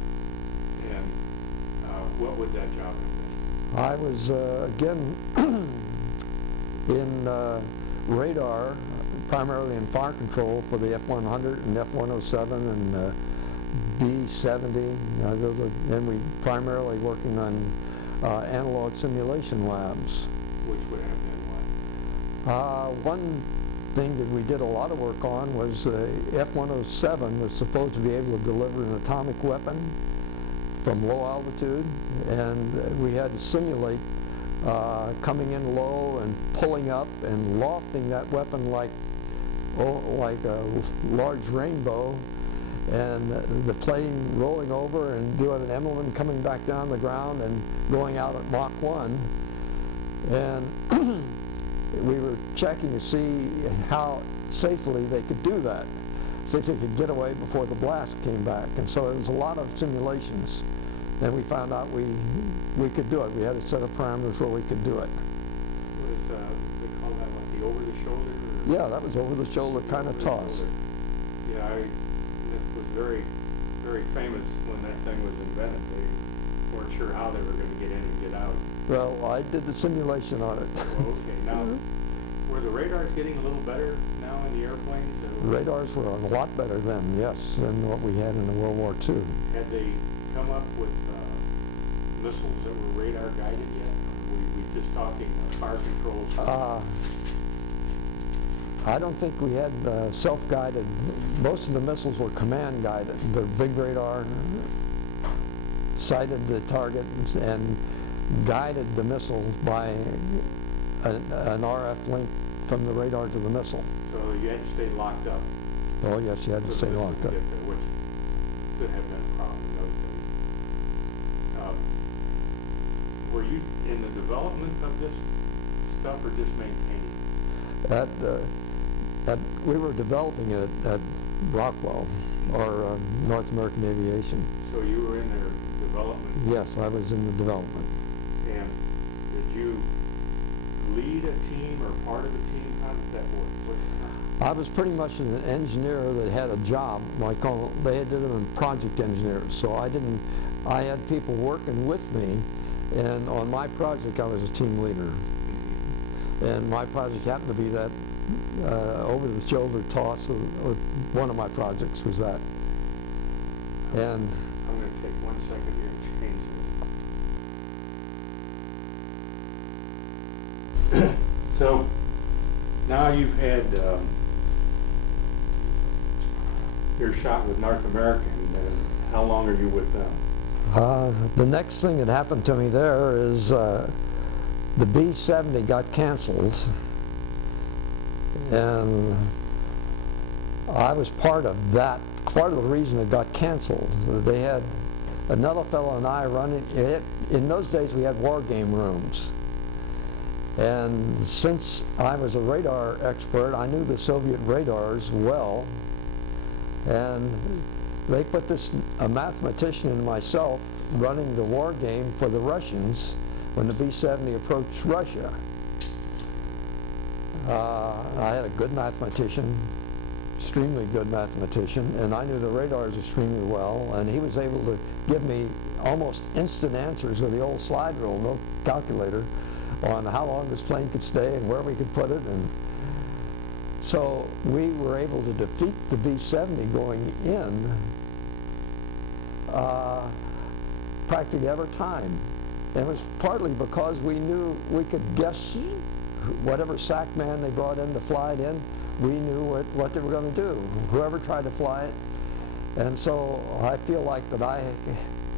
And what would that job have been? I was, again, in radar, primarily in fire control for the F-100 and F-107 and B-70. And we primarily working on analog simulation labs. Which would have been what? One thing that we did a lot of work on was F-107 was supposed to be able to deliver an atomic weapon from low altitude, and we had to simulate coming in low and pulling up and lofting that weapon like a large rainbow, and the plane rolling over and doing an emblem coming back down the ground and going out at Mach 1. And we were checking to see how safely they could do that, see if they could get away before the blast came back. And so it was a lot of simulations, and we found out we could do it. We had a set of parameters where we could do it. Was they call that like the over-the-shoulder? Yeah, that was over-the-shoulder kind of toss. Yeah, it was very, very famous when that thing was invented. They weren't sure how they were going to get in and get out. Well, I did the simulation on it. Well, okay, now, were the radars getting a little better now in the airplanes? Radars were a lot better then, yes, than what we had in the World War II. Had they come up with missiles that were radar guided yet? Or were we just talking fire controls? I don't think we had self-guided. Most of the missiles were command-guided. The big radar sighted the target and guided the missile by an RF link from the radar to the missile. So you had to stay locked up. Oh yes, you had to stay locked up. Which could have been a problem in those days. Were you in the development of this stuff or just maintaining it? We were developing it at Rockwell, or North American Aviation. So you were in their development? Yes, I was in the development. And did you lead a team or part of a team? How did that work? I was pretty much an engineer that had a job. They did them in project engineers. So I had people working with me, and on my project I was a team leader. And my project happened to be that over-the-shoulder toss of one of my projects was that. And I'm going to take 1 second here and change this. So now you've had your shot with North American. How long are you with them? The next thing that happened to me there is the B-70 got canceled, and I was part of that. Part of the reason it got canceled, they had another fellow and I running it. In those days we had war game rooms, and since I was a radar expert, I knew the Soviet radars well, and they put a mathematician and myself running the war game for the Russians when the B-70 approached Russia. I had a good mathematician, extremely good mathematician, and I knew the radars extremely well, and he was able to give me almost instant answers with the old slide rule, no calculator, on how long this plane could stay and where we could put it. And so we were able to defeat the B-70 going in practically every time. And it was partly because we knew we could guess whatever SAC man they brought in to fly it in, we knew what they were going to do, whoever tried to fly it. And so I feel like that I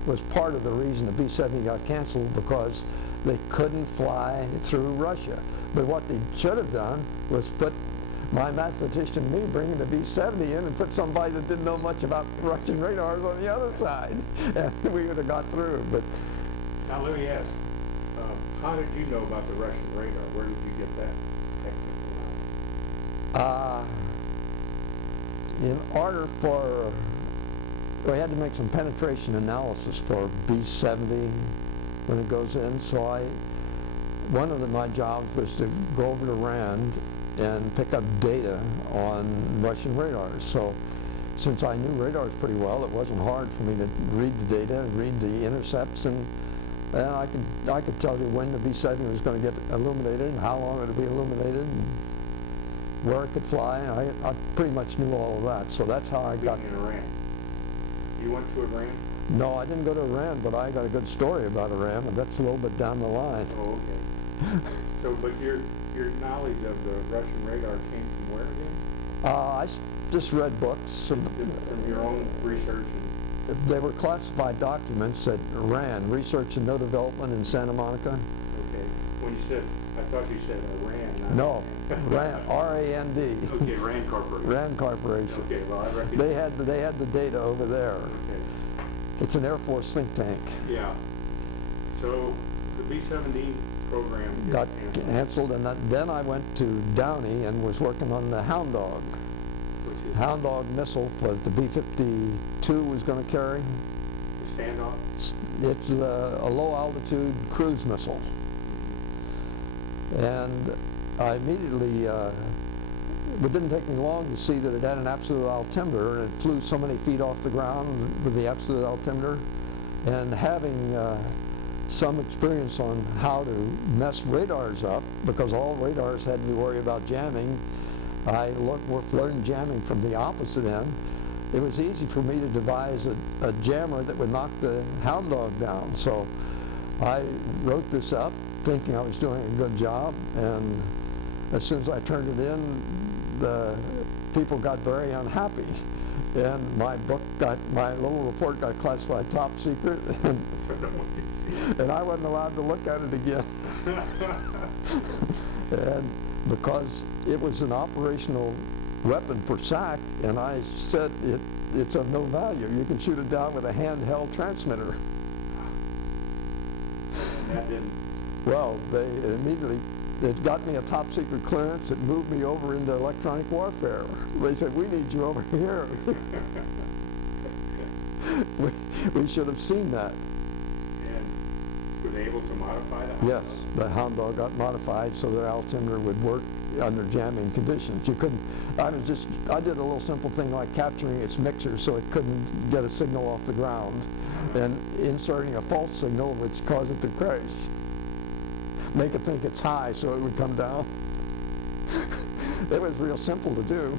was part of the reason the B-70 got canceled, because they couldn't fly through Russia. But what they should have done was put my mathematician and me bringing the B-70 in and put somebody that didn't know much about Russian radars on the other side, and we would have got through. But now let me ask, how did you know about the Russian radar? Where did you get that technical knowledge? In order for, we had to make some penetration analysis for B-70 when it goes in, so one of my jobs was to go over to RAND and pick up data on Russian radars. So since I knew radars pretty well, it wasn't hard for me to read the data, read the intercepts, and I could tell you when the B-70 was going to get illuminated and how long it would be illuminated and where it could fly. I pretty much knew all of that, so that's how I got. Speaking of Iran, you went to Iran? No, I didn't go to Iran, but I got a good story about Iran, and that's a little bit down the line. Oh, okay. So, but your knowledge of the Russian radar came from where again? I just read books. From your own research? They were classified documents that ran Research and No Development in Santa Monica. Okay. When you said, I thought you said Iran. Not No, RAND, R-A-N-D. Okay, RAND Corporation. RAND Corporation. Okay, well I recognize. They had the data over there. Okay. It's an Air Force think tank. Yeah. So the B-70 program Got canceled, and then I went to Downey and was working on the Hound Dog. Hound Dog missile that the B-52 was going to carry. The standoff? It's a low altitude cruise missile. And I immediately, it didn't take me long to see that it had an absolute altimeter, and it flew so many feet off the ground with the absolute altimeter. And having some experience on how to mess radars up, because all radars had to worry about jamming, I learned jamming from the opposite end. It was easy for me to devise a jammer that would knock the Hound Dog down. So I wrote this up thinking I was doing a good job, and as soon as I turned it in, the people got very unhappy. And my little report got classified top secret, and I wasn't allowed to look at it again. And because it was an operational weapon for SAC, and I said it's of no value. You can shoot it down with a handheld transmitter. That didn't. Well, it got me a top secret clearance. It moved me over into electronic warfare. They said, we need you over here. we should have seen that. And were they able to modify that? Yes, the Hound Dog got modified so that altimeter would work under jamming conditions. You couldn't, I did a little simple thing like capturing its mixer so it couldn't get a signal off the ground, and inserting a false signal which caused it to crash. Make it think it's high so it would come down. It was real simple to do.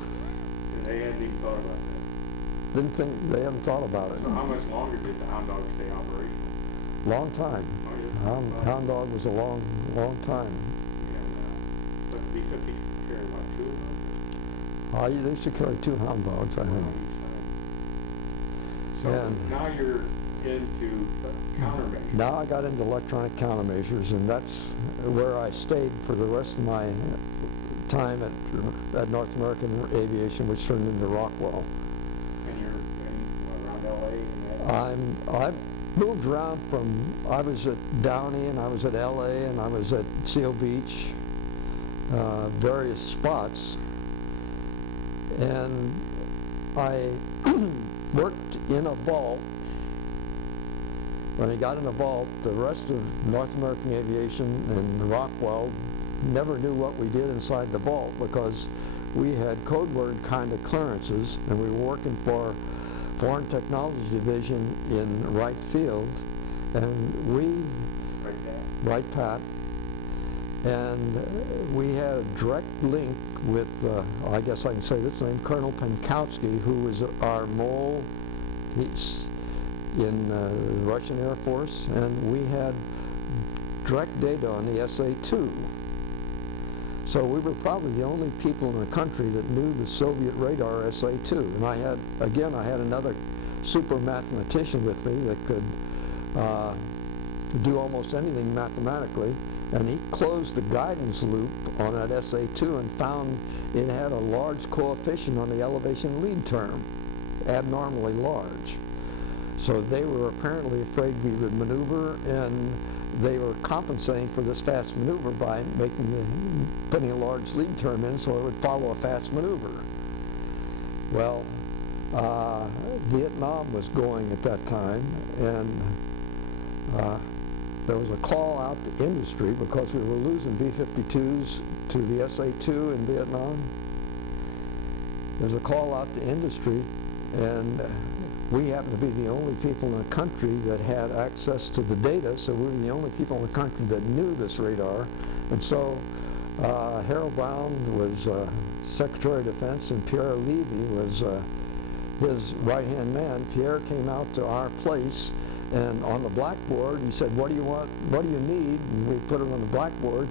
And they hadn't even thought about that? Didn't think, they hadn't thought about it. So how much longer did the Hound Dog stay operational? Long time. Oh, yeah. Hound Dog was a long time. And, but the B-50 carried what, 2 of them? They should carry 2 Hound Dogs, I think. So And now you're into countermeasures. Now I got into electronic countermeasures, and that's where I stayed for the rest of my time at North American Aviation, which turned into Rockwell. And you're around LA? And that? I've moved around I was at Downey, and I was at LA, and I was at Seal Beach, various spots. And I worked in a vault. When I got in a vault, the rest of North American Aviation and Rockwell never knew what we did inside the vault, because we had code word kind of clearances, and we were working for Foreign Technology Division in Wright Field, and we, Wright Pat, and we had a direct link with, I guess I can say this name, Colonel Penkowski, who was our mole. He's in the Russian Air Force, and we had direct data on the SA-2. So we were probably the only people in the country that knew the Soviet radar SA-2. And I had another super mathematician with me that could do almost anything mathematically. And he closed the guidance loop on that SA-2 and found it had a large coefficient on the elevation lead term, abnormally large. So they were apparently afraid we would maneuver, and they were compensating for this fast maneuver by putting a large lead term in so it would follow a fast maneuver. Well, Vietnam was going at that time, and there was a call out to industry because we were losing B-52s to the SA-2 in Vietnam. There was a call out to industry, and we happened to be the only people in the country that had access to the data, so we were the only people in the country that knew this radar. And so Harold Brown was Secretary of Defense, and Pierre Levy was his right-hand man. Pierre came out to our place, and on the blackboard he said, "What do you want? What do you need?" And we put it on the blackboard.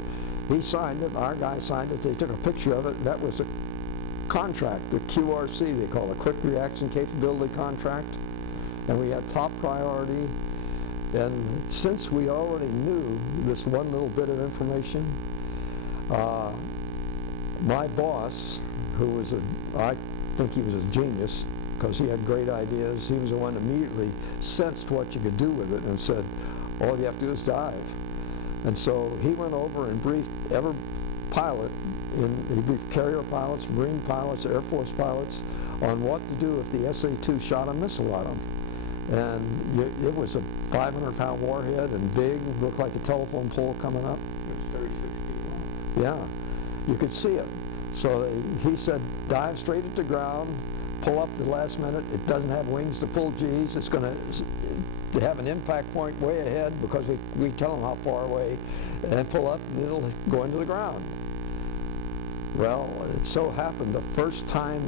He signed it. Our guy signed it. They took a picture of it. That was a contract, the QRC they call it, Quick Reaction Capability Contract, and we had top priority. And since we already knew this one little bit of information, my boss, who was I think he was a genius because he had great ideas, he was the one that immediately sensed what you could do with it and said, all you have to do is dive. And so he went over and briefed every pilot, he briefed carrier pilots, Marine pilots, Air Force pilots on what to do if the SA-2 shot a missile at them. And it was a 500-pound warhead and big, looked like a telephone pole coming up. It was 36 feet long. Yeah, you could see it. So he said, dive straight at the ground, pull up the last minute. It doesn't have wings to pull G's. It's going to have an impact point way ahead because we tell them how far away, and pull up and it'll go into the ground. Well, it so happened the first time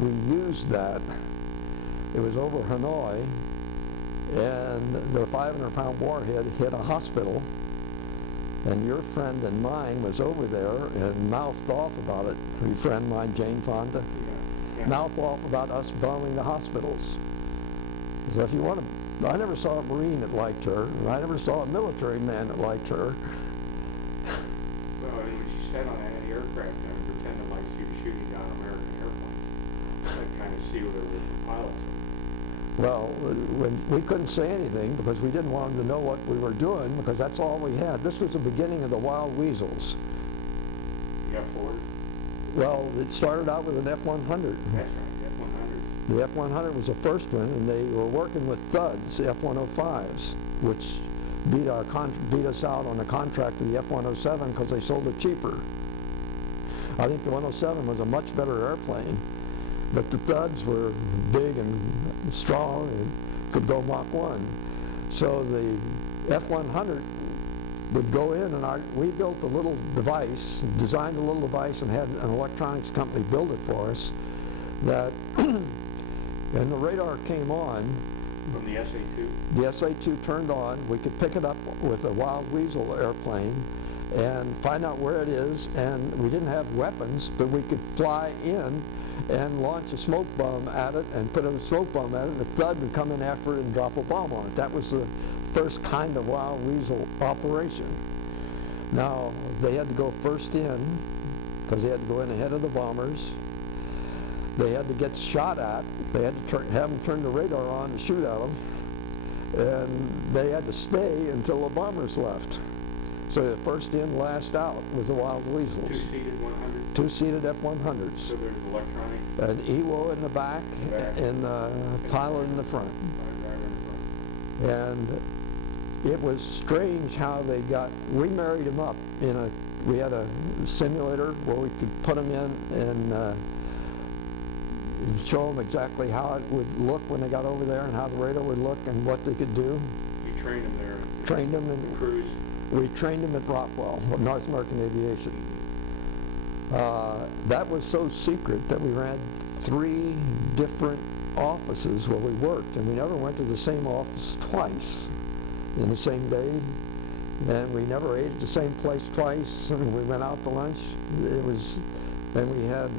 we used that, it was over Hanoi, and the 500-pound warhead hit a hospital, and your friend and mine was over there and mouthed off about it. Your friend mine, Jane Fonda, mouthed off about us bombing the hospitals. So if you want to, I never saw a Marine that liked her, and I never saw a military man that liked her. Well, she sat on an aircraft and pretended like she was shooting down American airplanes. That kind of sealed her with the pilots. Well, when we couldn't say anything because we didn't want them to know what we were doing, because that's all we had. This was the beginning of the wild weasels. You got Ford? Well, it started out with an F-100. That's right, F-100. The F-100 was the first one, and they were working with thuds, F-105s, which beat us out on the contract of the F-107 because they sold it cheaper. I think the 107 was a much better airplane, but the thuds were big and strong and could go Mach 1. So the F-100 would go in, and we built a little device, designed a little device, and had an electronics company build it for us, that and the radar came on. From the SA-2? The SA-2 turned on. We could pick it up with a Wild Weasel airplane, and find out where it is. And we didn't have weapons, but we could fly in and launch a smoke bomb at it and put a smoke bomb at it, and the Thud would come in after it and drop a bomb on it. That was the first kind of Wild Weasel operation. Now, they had to go first in, because they had to go in ahead of the bombers. They had to get shot at. They had to have them turn the radar on to shoot at them. And they had to stay until the bombers left. So the first in, last out was the Wild Weasels. Two-seated 100? Two-seated F-100s. So there's electronics? An EWO in the back, and the pilot in the front. And it was strange how they got, we married them up we had a simulator where we could put them in and show them exactly how it would look when they got over there and how the radar would look and what they could do. You trained them there? Trained them in cruise? We trained them at Rockwell, North American Aviation. That was so secret that we ran 3 different offices where we worked, and we never went to the same office twice in the same day, and we never ate at the same place twice, and we went out to lunch. And we had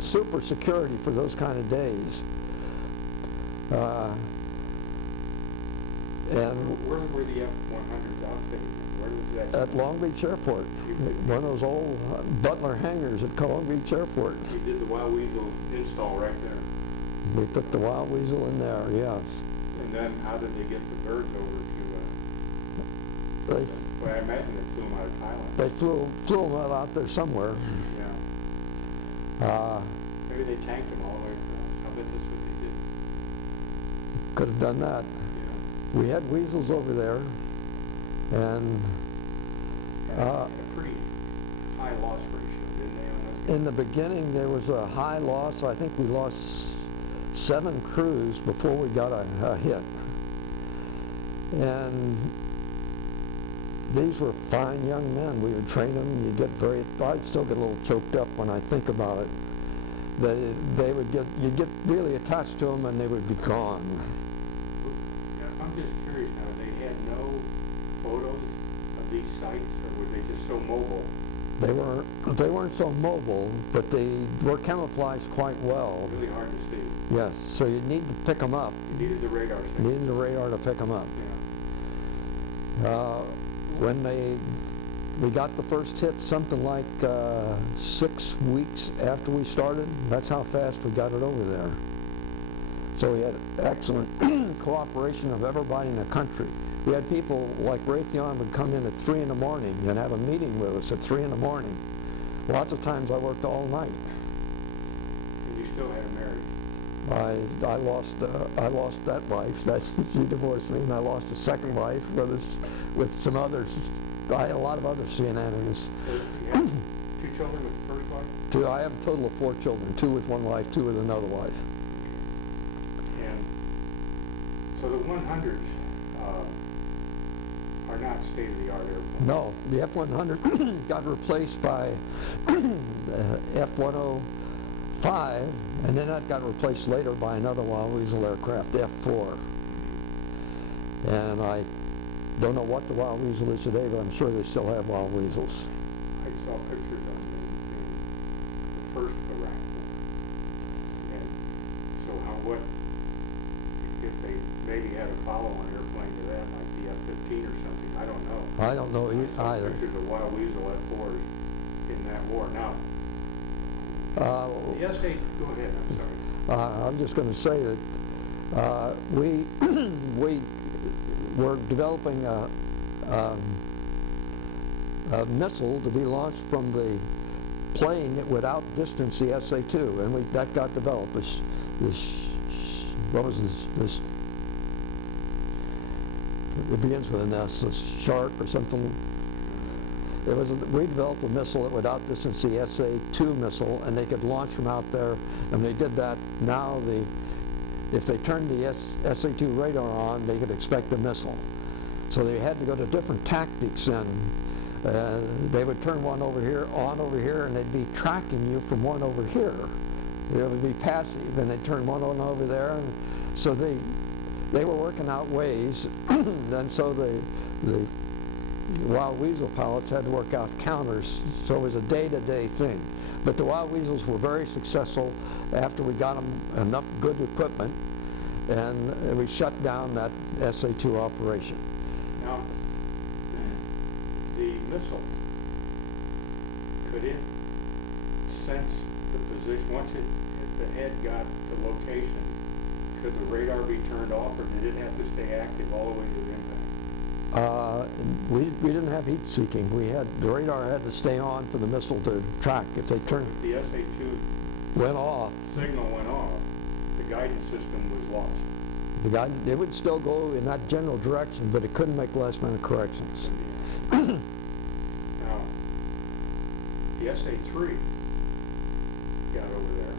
super security for those kind of days. And where were the F-100s outfitted? Where was that? At Long Beach Airport, one of those old Butler hangars at Long Beach Airport. You did the Wild Weasel install right there. We put the Wild Weasel in there, yes. And then how did they get the birds over to, well, I imagine they flew them out of Thailand. They flew them out there somewhere. Yeah. Maybe they tanked them all the way across. I bet that's what they did. Could have done that. Yeah. We had weasels over there, and a pretty high loss ratio, didn't they, on those? In the beginning, there was a high loss. I think we lost 7 crews before we got a hit. And these were fine young men. We would train them. I'd still get a little choked up when I think about it. You'd get really attached to them, and they would be gone. I'm just curious now, they had no photos of these sites, or were they just so mobile? They weren't so mobile, but they were camouflaged quite well. Really hard to see. Yes, so you need to pick them up. You needed the radar signal. You needed the radar to pick them up. Yeah. When we got the first hit, something like 6 weeks after we started. That's how fast we got it over there. So we had excellent cooperation of everybody in the country. We had people like Raytheon would come in at 3 in the morning and have a meeting with us at 3 in the morning. Lots of times I worked all night. And you still had her married? I lost that wife. She divorced me, and I lost a second wife with some others. I had a lot of other shenanigans. So you had 2 children with the first wife? I have a total of 4 children, 2 with one wife, 2 with another wife. And so the 100s are not state-of-the-art airplanes? No, the F-100 got replaced by F-105, and then that got replaced later by another Wild Weasel aircraft, F-4. And I don't know what the Wild Weasel is today, but I'm sure they still have Wild Weasels. I saw pictures of them in the first Iraq War. And so what, if they maybe had a follow-on airplane to that, like the F-15 or something, I don't know. I don't know either. Pictures of Wild Weasel F-4s in that war. Now, the SA, go ahead, I'm sorry. I'm just going to say that we were developing a missile to be launched from the plane that would outdistance the SA-2, and that got developed. What was this? It begins with an S, a shark or something. We developed a missile that would outdistance the SA-2 missile, and they could launch from out there. And they did that. Now, if they turned the SA-2 radar on, they could expect a missile. So they had to go to different tactics, and they would turn one over here, and they'd be tracking you from one over here. It would be passive, and they'd turn one on over there, and so they were working out ways, and so the Wild Weasel pilots had to work out counters, so it was a day-to-day thing. But the Wild Weasels were very successful after we got them enough good equipment, and we shut down that SA-2 operation. Now, the missile, could it sense the position, once the head got to location, could the radar be turned off, or did it have to stay active all the way to the impact? We didn't have heat seeking. The radar had to stay on for the missile to track. If they turned, If the SA-2 went off, signal went off, the guidance system was lost. it would still go in that general direction, but it couldn't make last minute corrections. Now, the SA-3 got over there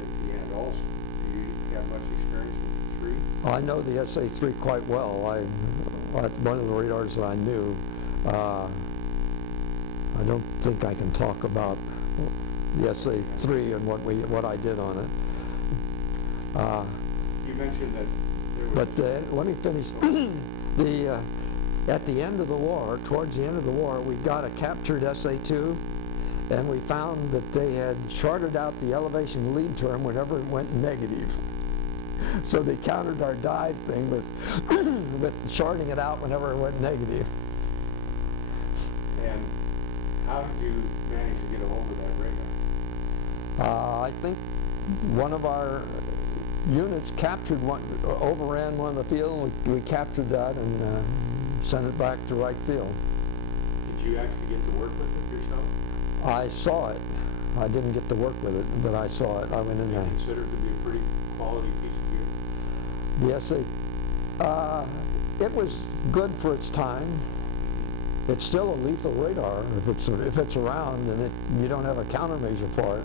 at the end also. Do you have much experience with the 3? I know the SA-3 quite well. That's one of the radars that I knew. I don't think I can talk about the SA-3 and what I did on it. You mentioned that there was... But let me finish. At the end of the war, towards the end of the war, we got a captured SA-2, and we found that they had charted out the elevation lead term whenever it went negative. So they countered our dive thing with charting it out whenever it went negative. And how did you manage to get a hold of that radar? I think one of our units overran one of the field, and we captured that and sent it back to Wright Field. Did you actually get to work with it yourself? I saw it. I didn't get to work with it, but I saw it. I went in there. Considered to be a pretty quality piece of gear? The SA, it was good for its time. It's still a lethal radar if it's around and you don't have a countermeasure for it.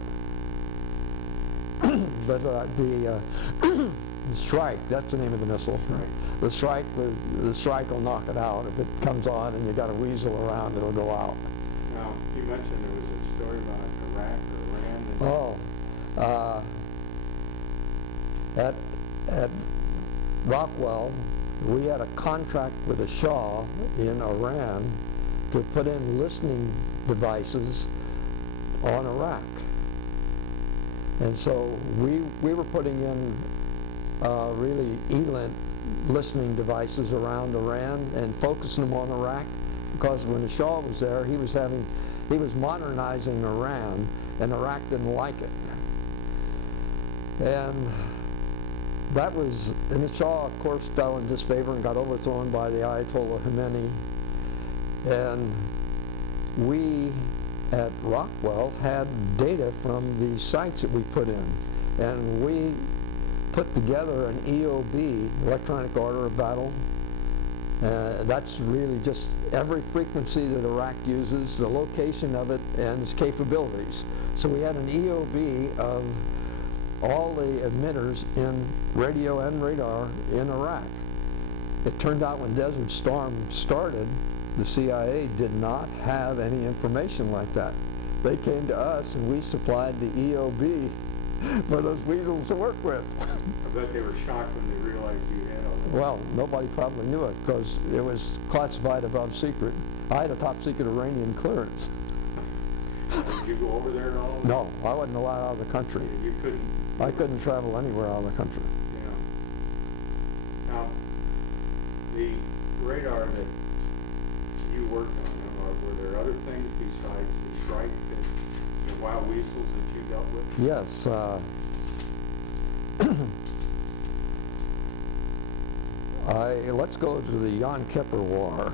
But the strike, that's the name of the missile. Right. The strike will knock it out. If it comes on and you got a weasel around, it'll go out. Now, you mentioned there was a story about Iraq or Iran. At Rockwell, we had a contract with the Shah in Iran to put in listening devices on Iraq. And so we were putting in really ELINT listening devices around Iran and focusing them on Iraq, because when the Shah was there, he was modernizing Iran, and Iraq didn't like it. And the Shah, of course, fell in disfavor and got overthrown by the Ayatollah Khomeini. And we at Rockwell had data from the sites that we put in, and we put together an EOB, electronic order of battle. That's really just every frequency that Iraq uses, the location of it, and its capabilities. So we had an EOB of all the emitters in radio and radar in Iraq. It turned out when Desert Storm started, the CIA did not have any information like that. They came to us and we supplied the EOB for those weasels to work with. I bet they were shocked when they realized you had all that. Well, nobody probably knew it because it was classified above secret. I had a top secret Iranian clearance. Did you go over there at all? No, I wasn't allowed out of the country. You couldn't? I couldn't travel anywhere out of the country. Yeah. Now, the radar that you worked on, were there other things besides the Shrike, the wild weasels that you dealt with? Yes. Let's go to the Yom Kippur War.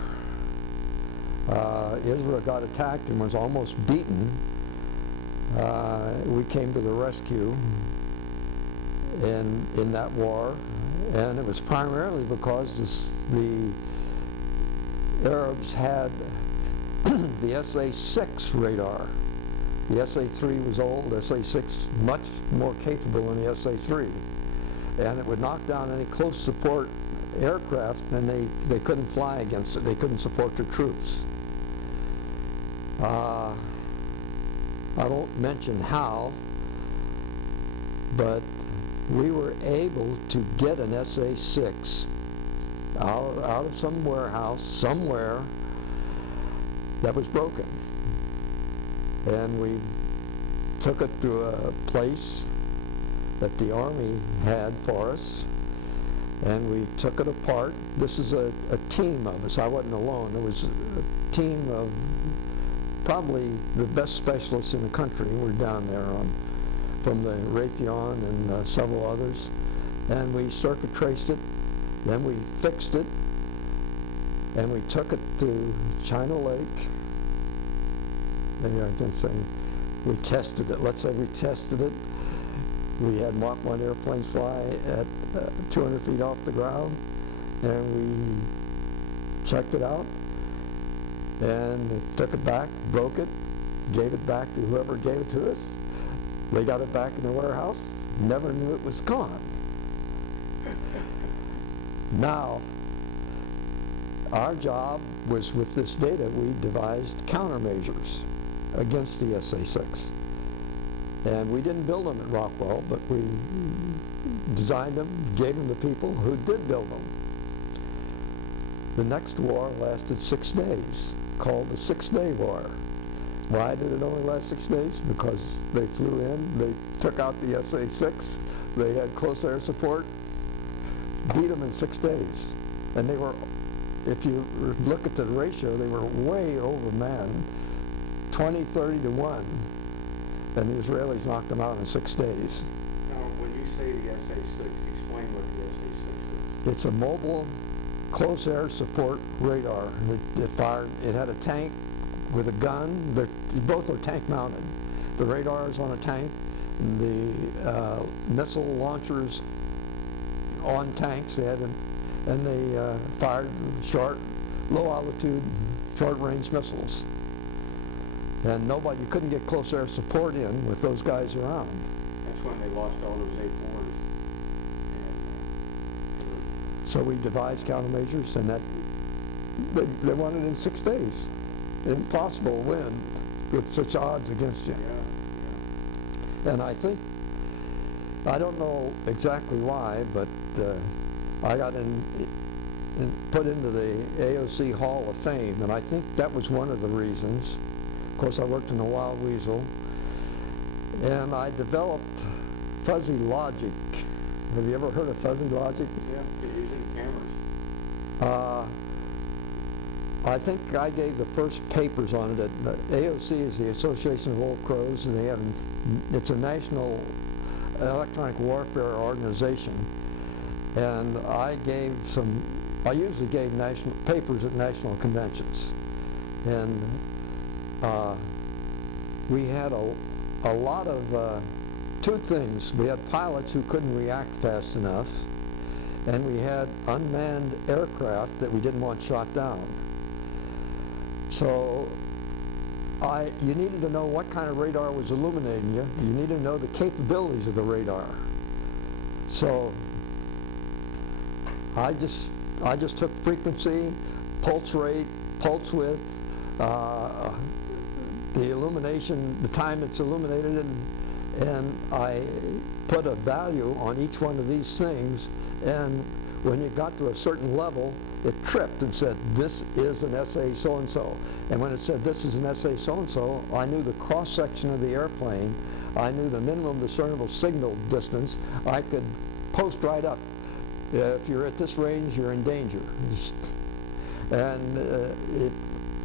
Israel got attacked and was almost beaten. We came to the rescue in that war, and it was primarily because the Arabs had the SA-6 radar. The SA-3 was old, SA-6 much more capable than the SA-3. And it would knock down any close support aircraft, and they couldn't fly against it. They couldn't support their troops. I won't mention how, but we were able to get an SA-6 out of some warehouse somewhere that was broken. And we took it to a place that the Army had for us, and we took it apart. This is a team of us. I wasn't alone. There was a team of probably the best specialists in the country were down there from the Raytheon and several others. And we circuit traced it, then we fixed it, and we took it to China Lake. Maybe I can say we tested it. Let's say we tested it. We had Mach 1 airplanes fly at 200 feet off the ground, and we checked it out, and took it back, broke it, gave it back to whoever gave it to us. They got it back in the warehouse, never knew it was gone. Now, our job was, with this data, we devised countermeasures against the SA-6. And we didn't build them at Rockwell, but we designed them, gave them to people who did build them. The next war lasted 6 days, called the 6-Day War. Why did it only last 6 days? Because they flew in, they took out the SA-6, they had close air support, beat them in 6 days. And they were, if you look at the ratio, they were way overmanned, 20, 30 to 1. And the Israelis knocked them out in 6 days. Now, when you say the SA-6, explain what the SA-6 is. It's a mobile close air support radar. It fired, it had a tank with a gun. Both are tank mounted. The radar is on a tank. The missile launchers on tanks. They had and they fired short, low altitude, short range missiles. And you couldn't get close air support in with those guys around. That's when they lost all those A-4s. So we devised countermeasures, and that they won it in 6 days. Impossible to win with such odds against you. Yeah. And I think, I don't know exactly why, but I got put into the AOC Hall of Fame, and I think that was one of the reasons. Of course, I worked in the Wild Weasel, and I developed fuzzy logic. Have you ever heard of fuzzy logic? Yeah, they're using cameras. I think I gave the first papers on it. AOC is the Association of Old Crows, and it's a national electronic warfare organization. And I usually gave national papers at national conventions. And we had a lot of two things. We had pilots who couldn't react fast enough, and we had unmanned aircraft that we didn't want shot down. So you needed to know what kind of radar was illuminating you. You needed to know the capabilities of the radar. So I just took frequency, pulse rate, pulse width, the illumination, the time it's illuminated, and I put a value on each one of these things, and when you got to a certain level, it tripped and said, this is an SA so-and-so. And when it said, this is an SA so-and-so, I knew the cross-section of the airplane, I knew the minimum discernible signal distance, I could post right up. If you're at this range, you're in danger. And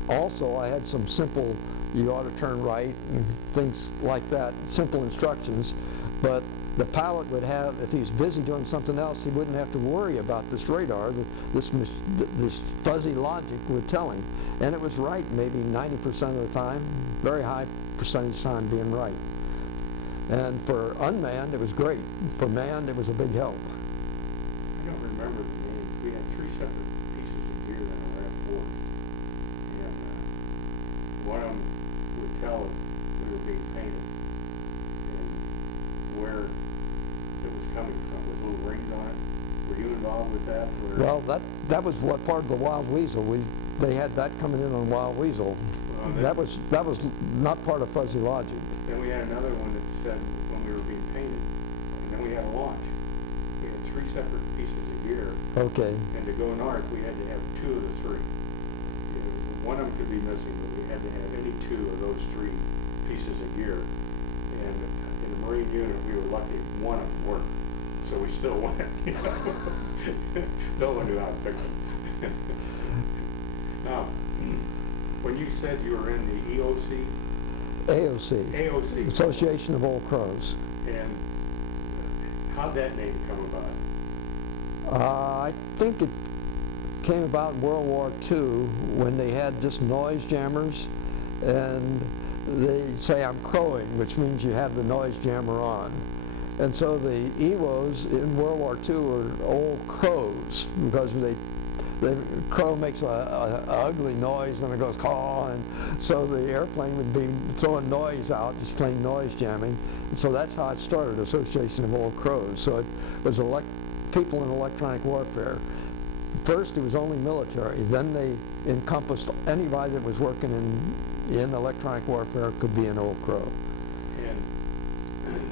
also, I had some simple, you ought to turn right, and things like that, simple instructions. But the pilot would have, if he was busy doing something else, he wouldn't have to worry about this radar. This fuzzy logic would tell him. And it was right maybe 90% of the time, very high percentage time being right. And for unmanned, it was great. For manned, it was a big help. I don't remember the names. We had 3 separate pieces of gear on our F4. And one of them would tell if we were being painted and where it was coming from with little rings on it. Were you involved with that? Well, that was what part of the Wild Weasel. They had that coming in on Wild Weasel. That was not part of fuzzy logic. Then we had another one that said when we were being painted, and then we had a launch. We had 3 separate pieces of gear. Okay. And to go north, we had to have 2 of the 3. One of them could be missing, but we had to have any two of those three pieces of gear. And in the Marine unit, we were lucky if one of them worked. So we still went, you know. No one knew how to fix it. Now, when you said you were in the EOC? AOC. Association of Old Crows. And how'd that name come about? I think it came about in World War II when they had just noise jammers, and they say I'm crowing, which means you have the noise jammer on. And so the EWOs in World War II were old crows, because the crow makes a ugly noise when it goes caw, and so the airplane would be throwing noise out, just plain noise jamming. And so that's how it started, Association of Old Crows. So it was people in electronic warfare. First it was only military, then they encompassed anybody that was working in electronic warfare could be an old crow. And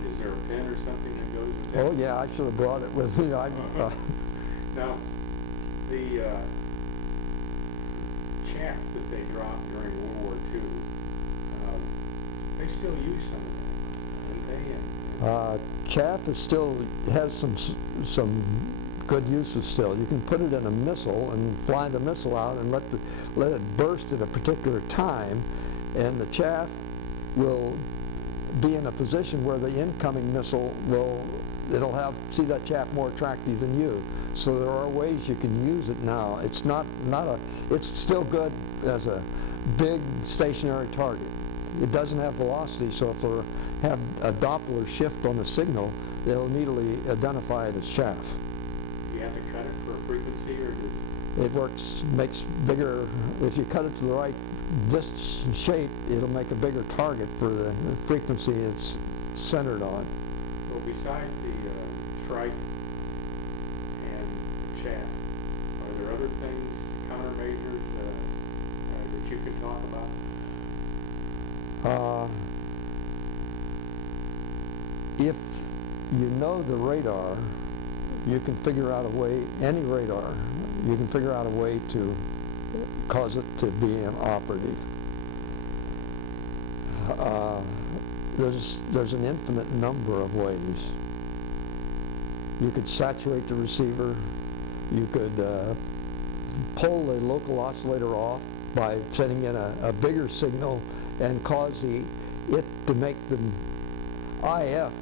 is there a pen or something that goes with that? Oh yeah, I should have brought it with me. Now, the chaff that they dropped during World War II, they still use some of that, don't they? Chaff is still has some good uses still. You can put it in a missile and fly the missile out and let it burst at a particular time, and the chaff will be in a position where the incoming missile it'll see that chaff more attractive than you. So there are ways you can use it now. It's it's still good as a big stationary target. It doesn't have velocity, so if they have a Doppler shift on the signal, they'll immediately identify it as chaff. You have to cut it for a frequency, or does It makes bigger, if you cut it to the right shape, it'll make a bigger target for the frequency it's centered on. Well, besides the shrike and chaff, are there other things, countermeasures, that you can talk about? If you know the radar, you can figure out a way, any radar, you can figure out a way to cause it to be inoperative. There's an infinite number of ways. You could saturate the receiver. You could pull the local oscillator off by sending in a bigger signal and cause it to make the IF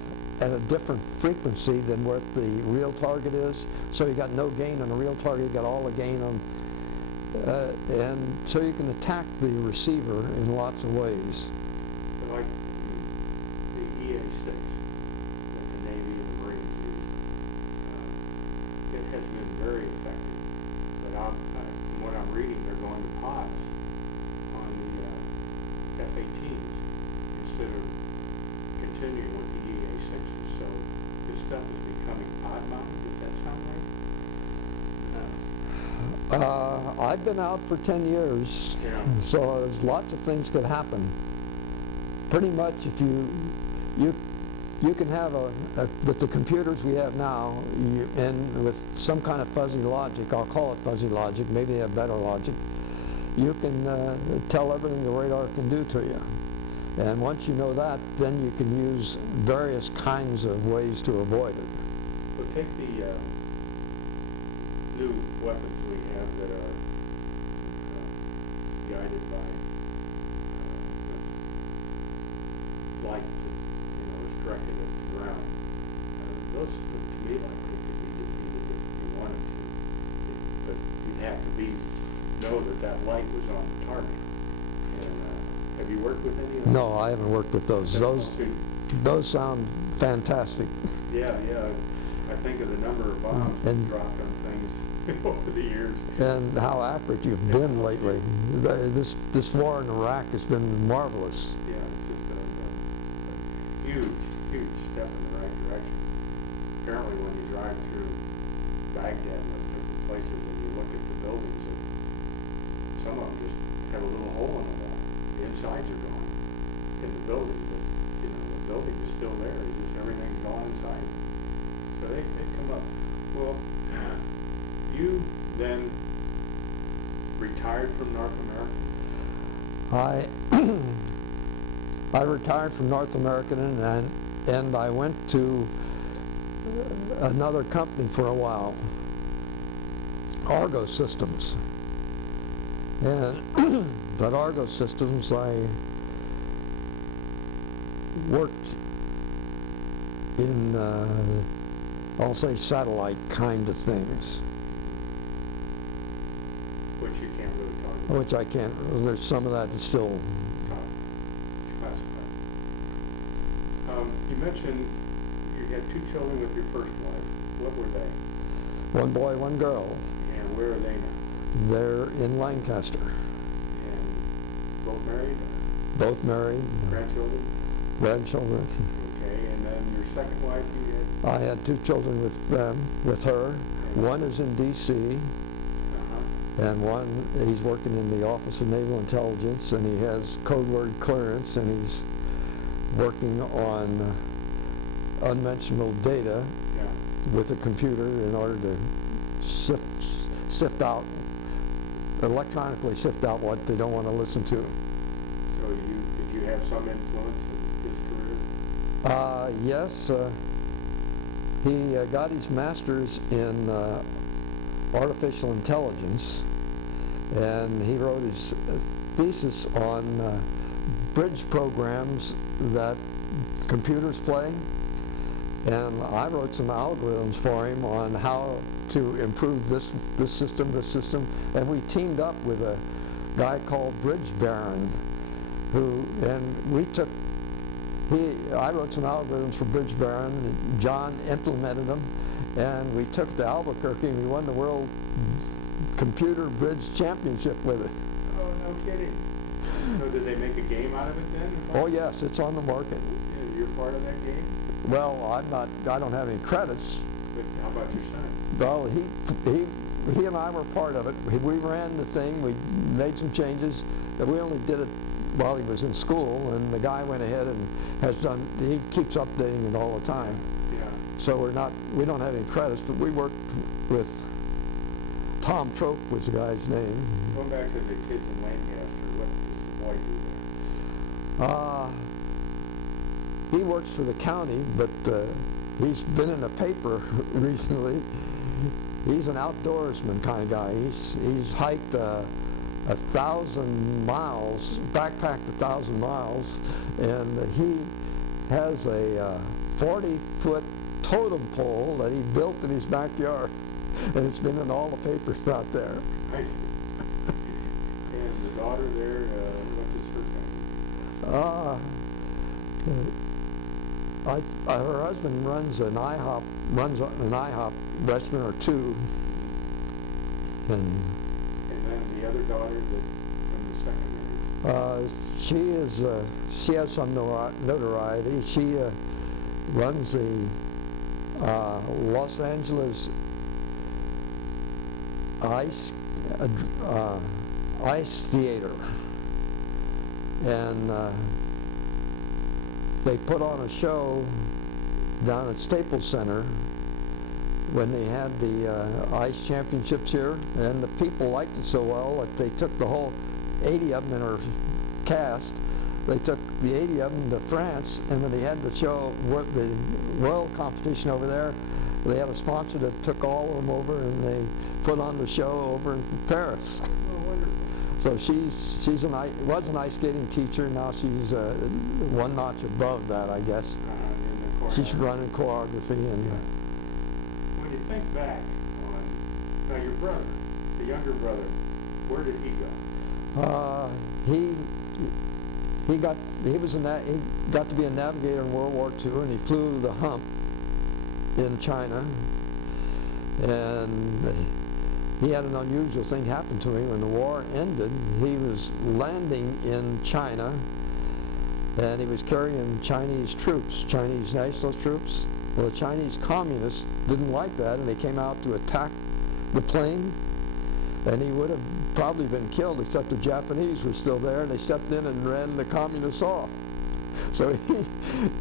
at a different frequency than what the real target is. So you got no gain on the real target, you got all the gain on, and so you can attack the receiver in lots of ways. Like the EA6 that the Navy and the Marines use, it has been very effective. But from what I'm reading, they're going to pods on the F-18s instead of continuing with the EA6s. So this stuff is becoming pod mounted. Does that sound right? I've been out for 10 years, Yeah. so there's lots of things could happen. Pretty much if you can have with the computers we have now, and with some kind of fuzzy logic, I'll call it fuzzy logic, maybe they have better logic, you can tell everything the radar can do to you. And once you know that, then you can use various kinds of ways to avoid it. Well, take the new weapons we have that are guided by light that is directed at the ground. Those look to me like they could be defeated if you wanted to, but you'd have to know that light was on the target. And have you worked with any of those? No, I haven't worked with those. Those sound fantastic. Yeah. I think of the number of bombs dropped on things over the years. And how accurate you've been lately. This war in Iraq has been marvelous. Yeah, it's just a huge step in the right direction. Apparently when you drive through Baghdad and those different places and you look at the buildings, some of them just have a little hole in the wall. The insides are gone in the building, but the building is still there. It's just everything's gone inside. So they come up. Well, you then retired from North America? I I retired from North American and I went to another company for a while, Argo Systems. And at Argo Systems I worked in, I'll say, satellite kind of things. Which you can't really talk about. Which I can't, there's some of that that's still... It's classified. You mentioned you had 2 children with your first wife. What were they? One boy, one girl. And where are they now? They're in Lancaster. And both married? Both married. Grandchildren? Grandchildren. Okay, and then your second wife you had? I had 2 children with them, with her. One is in D.C. and one, he's working in the Office of Naval Intelligence, and he has code word clearance, and he's working on unmentionable data with a computer in order to sift out, electronically sift out what they don't want to listen to. So did you have some influence in his career? Yes, he got his master's in artificial intelligence, and he wrote his thesis on bridge programs that computers play, and I wrote some algorithms for him on how to improve this system, and we teamed up with a guy called Bridge Baron, I wrote some algorithms for Bridge Baron, and John implemented them, and we took to Albuquerque and we won the World Computer Bridge Championship with it. Oh, no kidding. So did they make a game out of it then? Oh yes, it's on the market. And you're part of that game? Well, I don't have any credits. But how about your son? Well, he and I were part of it. We ran the thing, we made some changes. We only did it while he was in school, and the guy went ahead and he keeps updating it all the time. Yeah. So we don't have any credits, but we worked with Tom Trope was the guy's name. Going back to the kids in Lancaster, what does the boy do there? He works for the county, but he's been in a paper recently. He's an outdoorsman kind of guy. He's hiked 1,000 miles, backpacked 1,000 miles, and he has a 40-foot totem pole that he built in his backyard, and it's been in all the papers out there. I see. And the daughter there, what does her family do? Her husband runs an IHOP restaurant or 2, and then the other daughter from the second marriage? she has some notoriety. She runs the Los Angeles Ice Theater, and they put on a show down at Staples Center when they had the ice championships here, and the people liked it so well that they took the whole 80 of them in her cast. They took the 80 of them to France, and when they had the show, the world competition over there, they had a sponsor that took all of them over, and they put on the show over in Paris. Oh, wonderful. So was an ice skating teacher. Now she's one notch above that, I guess. She's running choreography and. When you think back on now, your brother, the younger brother, where did he go? He got to be a navigator in World War II, and he flew the hump in China, and he had an unusual thing happen to him when the war ended. He was landing in China, and he was carrying Chinese troops, Chinese nationalist troops. Well, the Chinese communists didn't like that, and they came out to attack the plane, and he would have probably been killed, except the Japanese were still there, and they stepped in and ran the communists off. So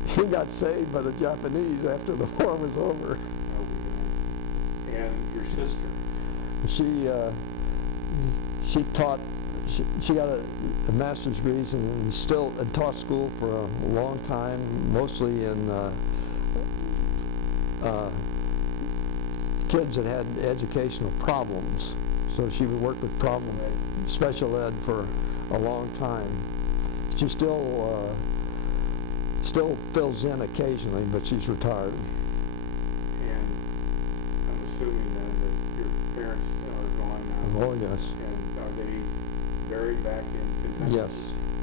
he got saved by the Japanese after the war was over. And your sister? She taught she got a master's degree and still taught school for a long time, mostly in kids that had educational problems. So she would work with special ed for a long time. She still fills in occasionally, but she's retired. And I'm assuming then that your parents are gone now. Oh yes. And are they buried back in Kentucky? Yes.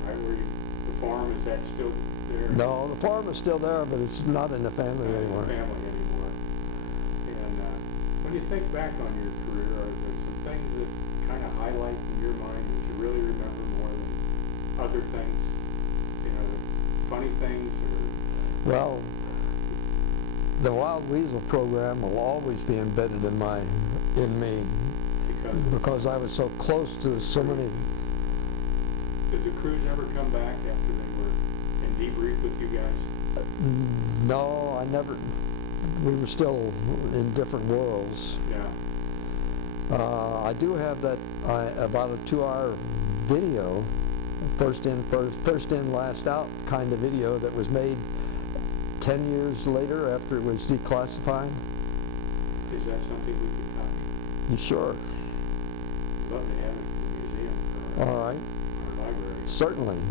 Right where the farm, is that still there? No, the farm is still there, but it's not in the family Not anymore. in the family anymore. And when you think back on your career, are there some things that kind of highlight in your mind that you really remember more than other things? You know, funny things or... Well, the Wild Weasel program will always be embedded in me because I was so close to so many. Did the crews ever come back after they were in debrief with you guys? No, I never. We were still in different worlds. Yeah. I do have that about a 2-hour video, first in, last out kind of video that was made 10 years later after it was declassified. Is that something we could copy? You sure? I'd love to have it for the museum or All right. our library. Certainly. And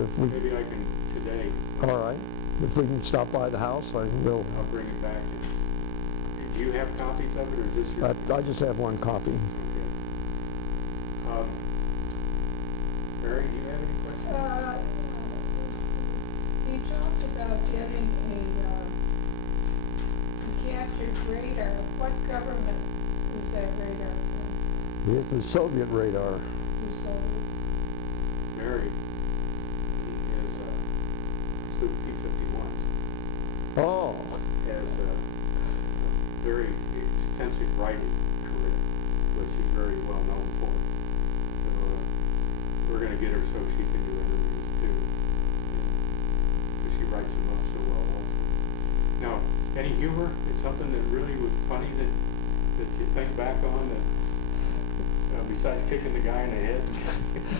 If we, maybe I can today. all right. If we can stop by the house, I will. I'll bring it back. Do you have copies of it, or is this your? I just have one copy. Okay. Mary, do you have any questions? You talked about getting a captured radar. What government was that radar from? It was Soviet radar. You Soviet? Mary, he is flew P-51s. Oh. Has a very extensive writing career, which he's very well known for. So we're going to get her so she can do interviews too, because she writes them up so well also. Now, any humor? It's something that really was funny that you think back on that, besides kicking the guy in the head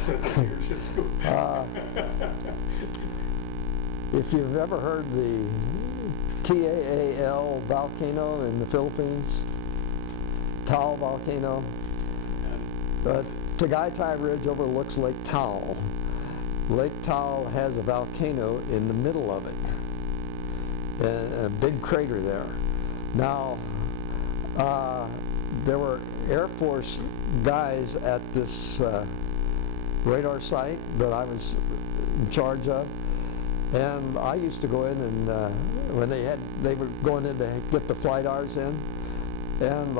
at the leadership school? If you've ever heard the TAAL volcano in the Philippines, Taal volcano, Tagaytay Ridge overlooks Lake Taal. Lake Taal has a volcano in the middle of it, and a big crater there. Now, there were Air Force guys at this radar site that I was in charge of, and I used to go in and when they were going in to get the flight hours in, and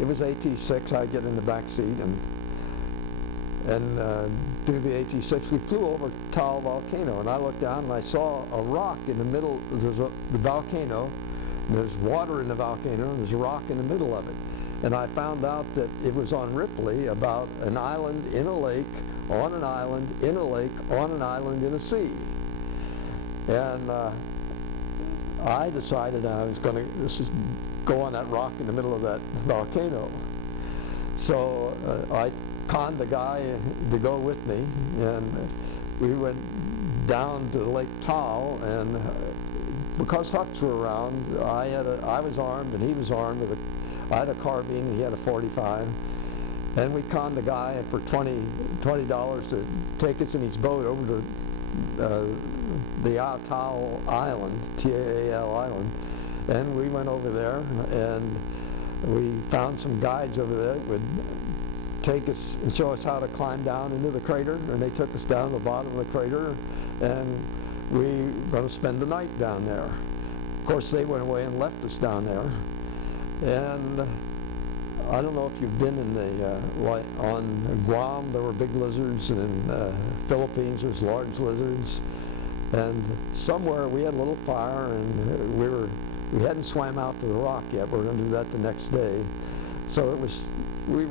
it was AT-6. I'd get in the back seat and do the AT-6. We flew over Taal volcano, and I looked down and I saw a rock in the middle. There's the volcano, and there's water in the volcano, and there's a rock in the middle of it. And I found out that it was on Ripley, about an island in a lake, on an island, in a lake, on an island in a sea. And I decided I was going to go on that rock in the middle of that volcano. So I conned the guy to go with me, and we went down to Lake Taal, and because Hucks were around, I was armed and he was armed with I had a carbine and he had a .45, and we conned the guy for $20 to take us in his boat over to the Taal Island, Taal Island, and we went over there, and we found some guides over there that would take us and show us how to climb down into the crater, and they took us down to the bottom of the crater, and we were going to spend the night down there. Of course, they went away and left us down there. And I don't know if you've been in on Guam, there were big lizards, and in Philippines there's large lizards. And somewhere we had a little fire, and we hadn't swam out to the rock yet. We were going to do that the next day. So we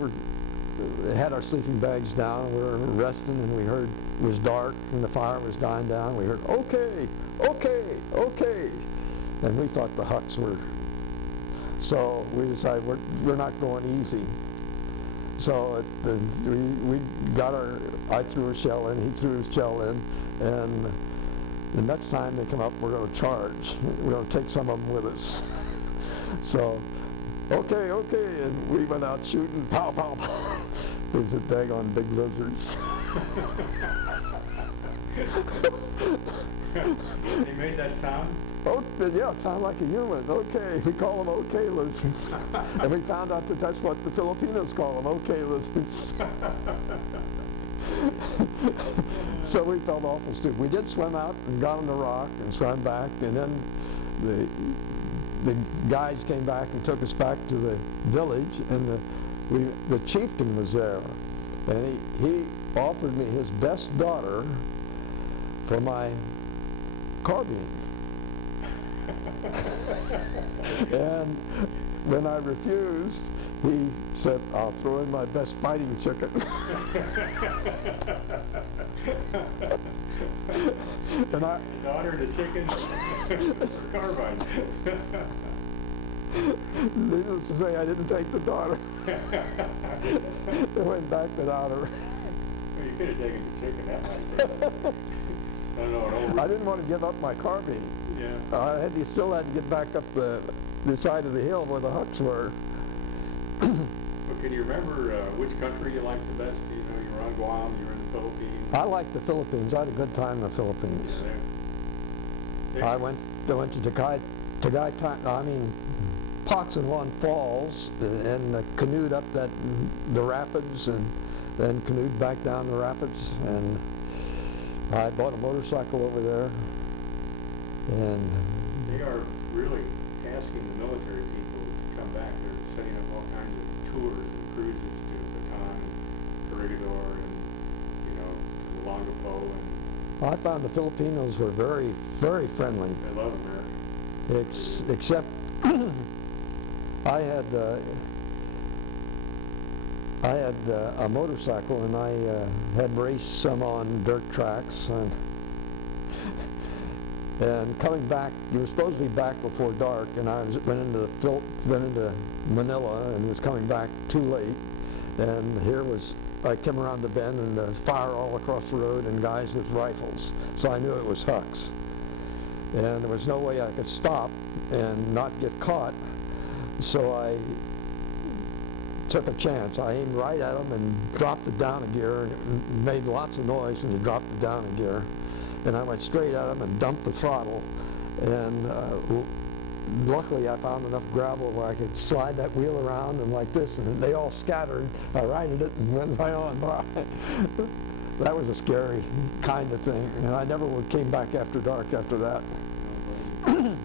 had our sleeping bags down, we were resting, and we heard, it was dark and the fire was dying down. We heard, okay, okay, okay. And we thought the Hucks were. So we decided we're not going easy. So we got I threw a shell in, he threw his shell in, and the next time they come up, we're going to charge. We're going to take some of them with us. So, okay, and we went out shooting, pow, pow, pow. There's a daggone big lizards. They made that sound? Oh, yeah, sound like a human. Okay, we call them okay lizards. And we found out that that's what the Filipinos call them, okay lizards. So we felt awful stupid. We did swim out and got on the rock and swam back, and then the guys came back and took us back to the village, and the chieftain was there, and he offered me his best daughter for my carbine. And when I refused, he said, I'll throw in my best fighting chicken. And I Daughter the chicken for carbine. Needless to say, I didn't take the daughter. I went back without her. Well, you could have taken the chicken that night. I don't know. I didn't want to give up my carbine. Yeah. Still had to get back up the side of the hill where the hooks were. Well, can you remember which country you liked the best? You know, you were on Guam, you were in the Philippines. I liked the Philippines. I had a good time in the Philippines. Yeah, I went to Poxonwan Falls and canoed up the rapids and then canoed back down the rapids, and I bought a motorcycle over there. And they are really asking the military people to come back. They're setting up all kinds of tours and cruises to Bataan and Corregidor and, you know, to Longapo. And I found the Filipinos were very, very friendly. they love America. Except I had a motorcycle, and I had raced some on dirt tracks, and coming back, you were supposed to be back before dark, and I went into Manila and was coming back too late, and I came around the bend and fire all across the road and guys with rifles, so I knew it was Hucks, and there was no way I could stop and not get caught, so I took a chance. I aimed right at them and dropped it down a gear, and it made lots of noise when you dropped it down a gear. And I went straight at them and dumped the throttle. And luckily I found enough gravel where I could slide that wheel around and like this, and they all scattered. I righted it and went right on by. That was a scary kind of thing. And I never came back after dark after that. Well,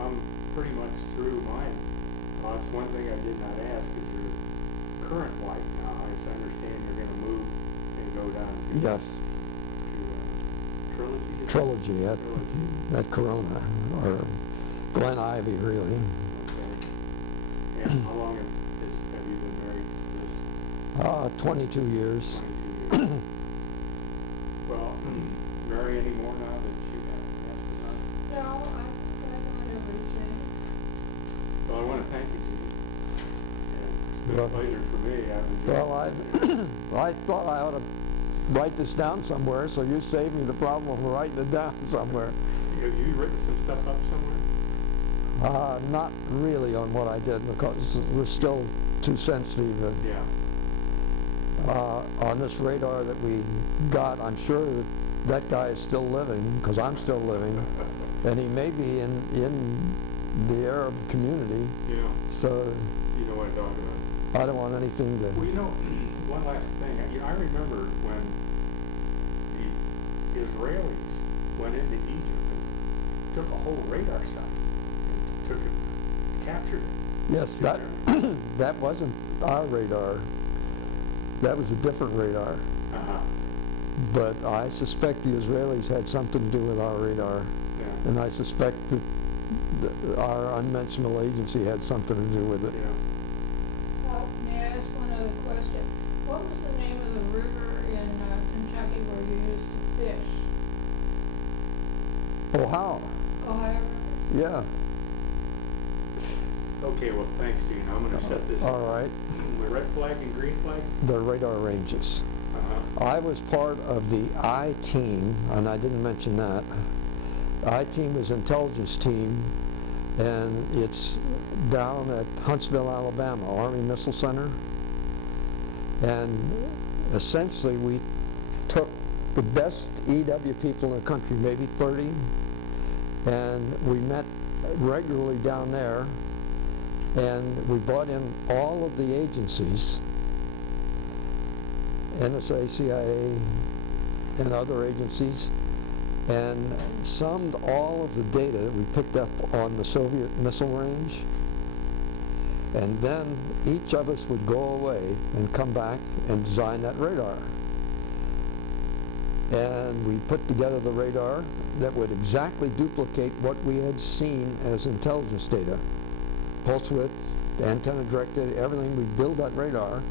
I'm pretty much through mine. That's one thing I did not ask is your current life now. I understand you're going to move and go down to, Yes, to Trilogy at Corona, or Glen Ivy, really. Okay. And how long have you been married to this? 22 years. 22 years. Well, marry anymore now that you have asked us on? No, I got everything. Well, I want to thank you, Gene. And it's been a pleasure for me. I thought I ought to write this down somewhere, so you saved me the problem of writing it down somewhere. Have you written some stuff up somewhere? Not really on what I did, because we're still too sensitive. Yeah. On this radar that we got, I'm sure that guy is still living, because I'm still living, and he may be in the Arab community. Yeah. So You know what I'm talking about. I don't want anything to. Well, you know, one last thing. I remember when the Israelis went into Egypt and took a whole radar site and captured it. Yes, that wasn't our radar. That was a different radar. Uh-huh. But I suspect the Israelis had something to do with our radar. Yeah. And I suspect that our unmentionable agency had something to do with it. Yeah. May I ask one other question? What was the name of the river in Kentucky where you used to fish? Ohio. Ohio River? Yeah. Okay, well, thanks, Gene. I'm going to set this. All right. The red flag and green flag? The radar ranges. I was part of the I-team, and I didn't mention that. I-team is intelligence team, and it's down at Huntsville, Alabama, Army Missile Center. And essentially we took the best EW people in the country, maybe 30, and we met regularly down there, and we brought in all of the agencies, NSA, CIA, and other agencies, and summed all of the data that we picked up on the Soviet missile range, and then each of us would go away and come back and design that radar. And we put together the radar that would exactly duplicate what we had seen as intelligence data. Pulse width, antenna directed, everything. We build that radar.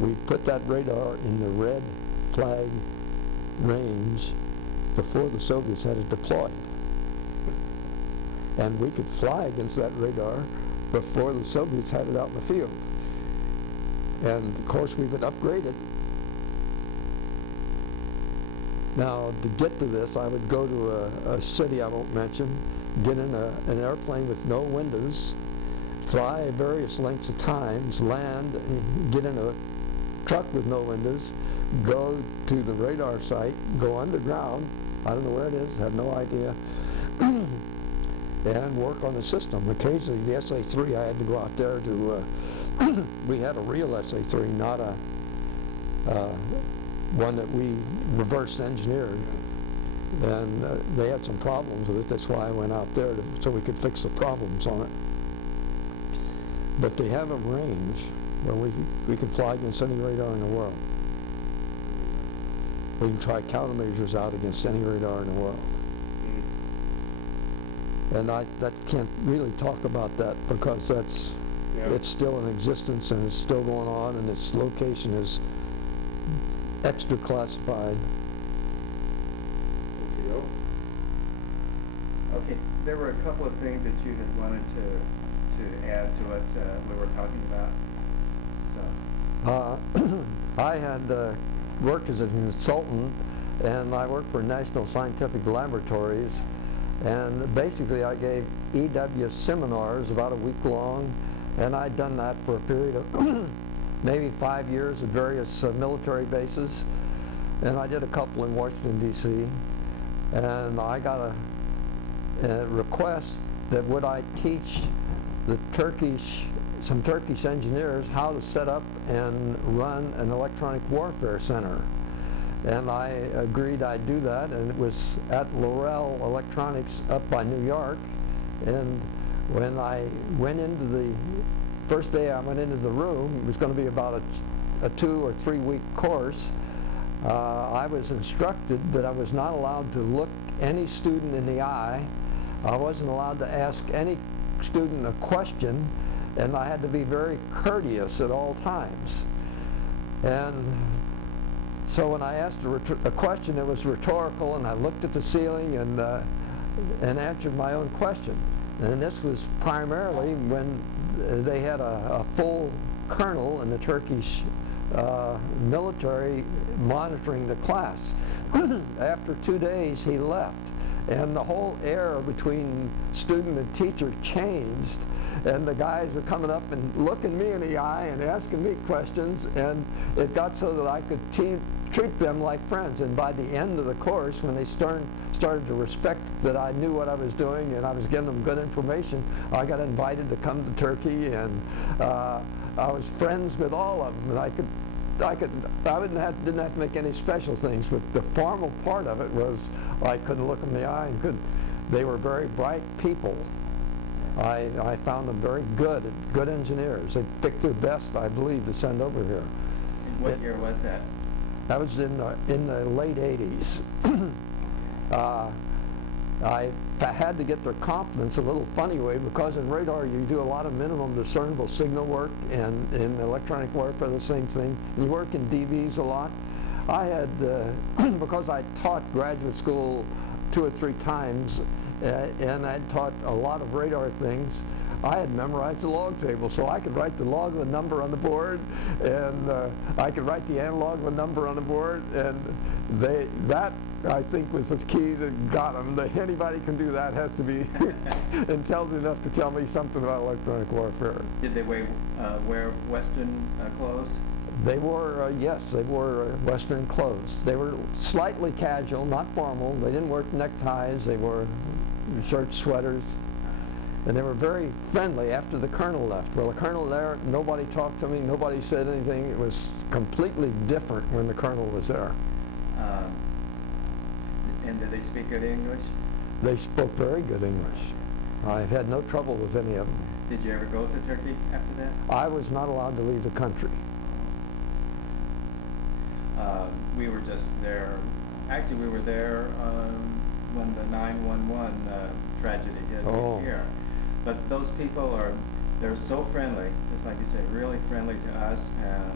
We put that radar in the red flag range before the Soviets had it deployed. And we could fly against that radar before the Soviets had it out in the field. And of course we would upgrade it. Now to get to this, I would go to a city I won't mention, get in an airplane with no windows, fly various lengths of times, land, get in a truck with no windows, go to the radar site, go underground, I don't know where it is, have no idea, and work on the system. Occasionally the SA-3, I had to go out there to, we had a real SA-3, not a one that we reverse engineered, and they had some problems with it. That's why I went out there so we could fix the problems on it. But they have a range where we can fly against any radar in the world. We can try countermeasures out against any radar in the world. And I can't really talk about that because that's it's still in existence and it's still going on, and its location is extra classified. Okay, there were a couple of things that you had wanted to add to what we were talking about. So, I had worked as a consultant, and I worked for National Scientific Laboratories, and basically I gave EW seminars about a week long, and I'd done that for a period of maybe 5 years at various military bases, and I did a couple in Washington, D.C., and I got a request that would I teach the some Turkish engineers how to set up and run an electronic warfare center. And I agreed I'd do that, and it was at Laurel Electronics up by New York. And when I went into the first day I went into the room, it was going to be about a 2 or 3 week course. I was instructed that I was not allowed to look any student in the eye. I wasn't allowed to ask any student a question, and I had to be very courteous at all times. And so when I asked a question, it was rhetorical, and I looked at the ceiling and answered my own question. And this was primarily when they had a full colonel in the Turkish military monitoring the class. After 2 days, he left, and the whole air between student and teacher changed, and the guys were coming up and looking me in the eye and asking me questions, and it got so that I could treat them like friends. And by the end of the course, when they started to respect that I knew what I was doing and I was giving them good information, I got invited to come to Turkey, and I was friends with all of them, and I didn't have to make any special things, but the formal part of it was I couldn't look them in the eye, and they were very bright people. I found them very good engineers. They picked their best, I believe, to send over here. And what year was that? That was in the late 80s. I had to get their confidence a little funny way, because in radar you do a lot of minimum discernible signal work, and in electronic warfare the same thing. You work in DVs a lot. I had, because I taught graduate school 2 or 3 times, and I'd taught a lot of radar things, I had memorized the log table, so I could write the log of a number on the board, and I could write the analog of a number on the board, and that I think was the key that got them. Anybody can do that, has to be intelligent enough to tell me something about electronic warfare. Did they wear Western clothes? They wore, yes, they wore Western clothes. They were slightly casual, not formal. They didn't wear neckties. They wore shirts, sweaters. And they were very friendly after the colonel left. Well, the colonel there, nobody talked to me, nobody said anything. It was completely different when the colonel was there. And did they speak good English? They spoke very good English. I've had no trouble with any of them. Did you ever go to Turkey after that? I was not allowed to leave the country. We were just there. Actually, we were there when the 9/11 tragedy hit here. But those people they're so friendly, just like you say, really friendly to us, and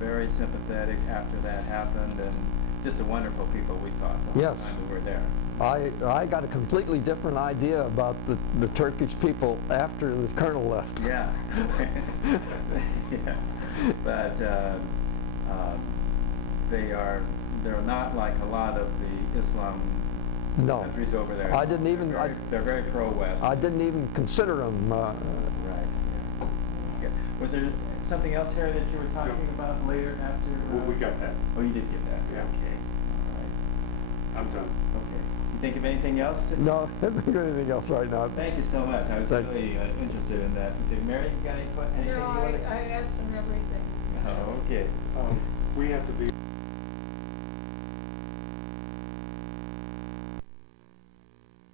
very sympathetic after that happened, and just a wonderful people, we thought, the whole time we were there. I got a completely different idea about the Turkish people after the colonel left. Yeah. Yeah. But they're not like a lot of the Islam countries over there. I didn't even. They're very pro-West. I didn't even consider them. Right. Yeah. Okay. Was there something else here that you were talking about later after? Well, we got that. Oh, you did get that. Yeah. Okay. All right. I'm done. Okay. You think of anything else? No, I don't think of anything else right now. Thank you so much. I was really interested in that. Okay, Mary, you got anything? No, I asked him everything. Oh, okay. We have to be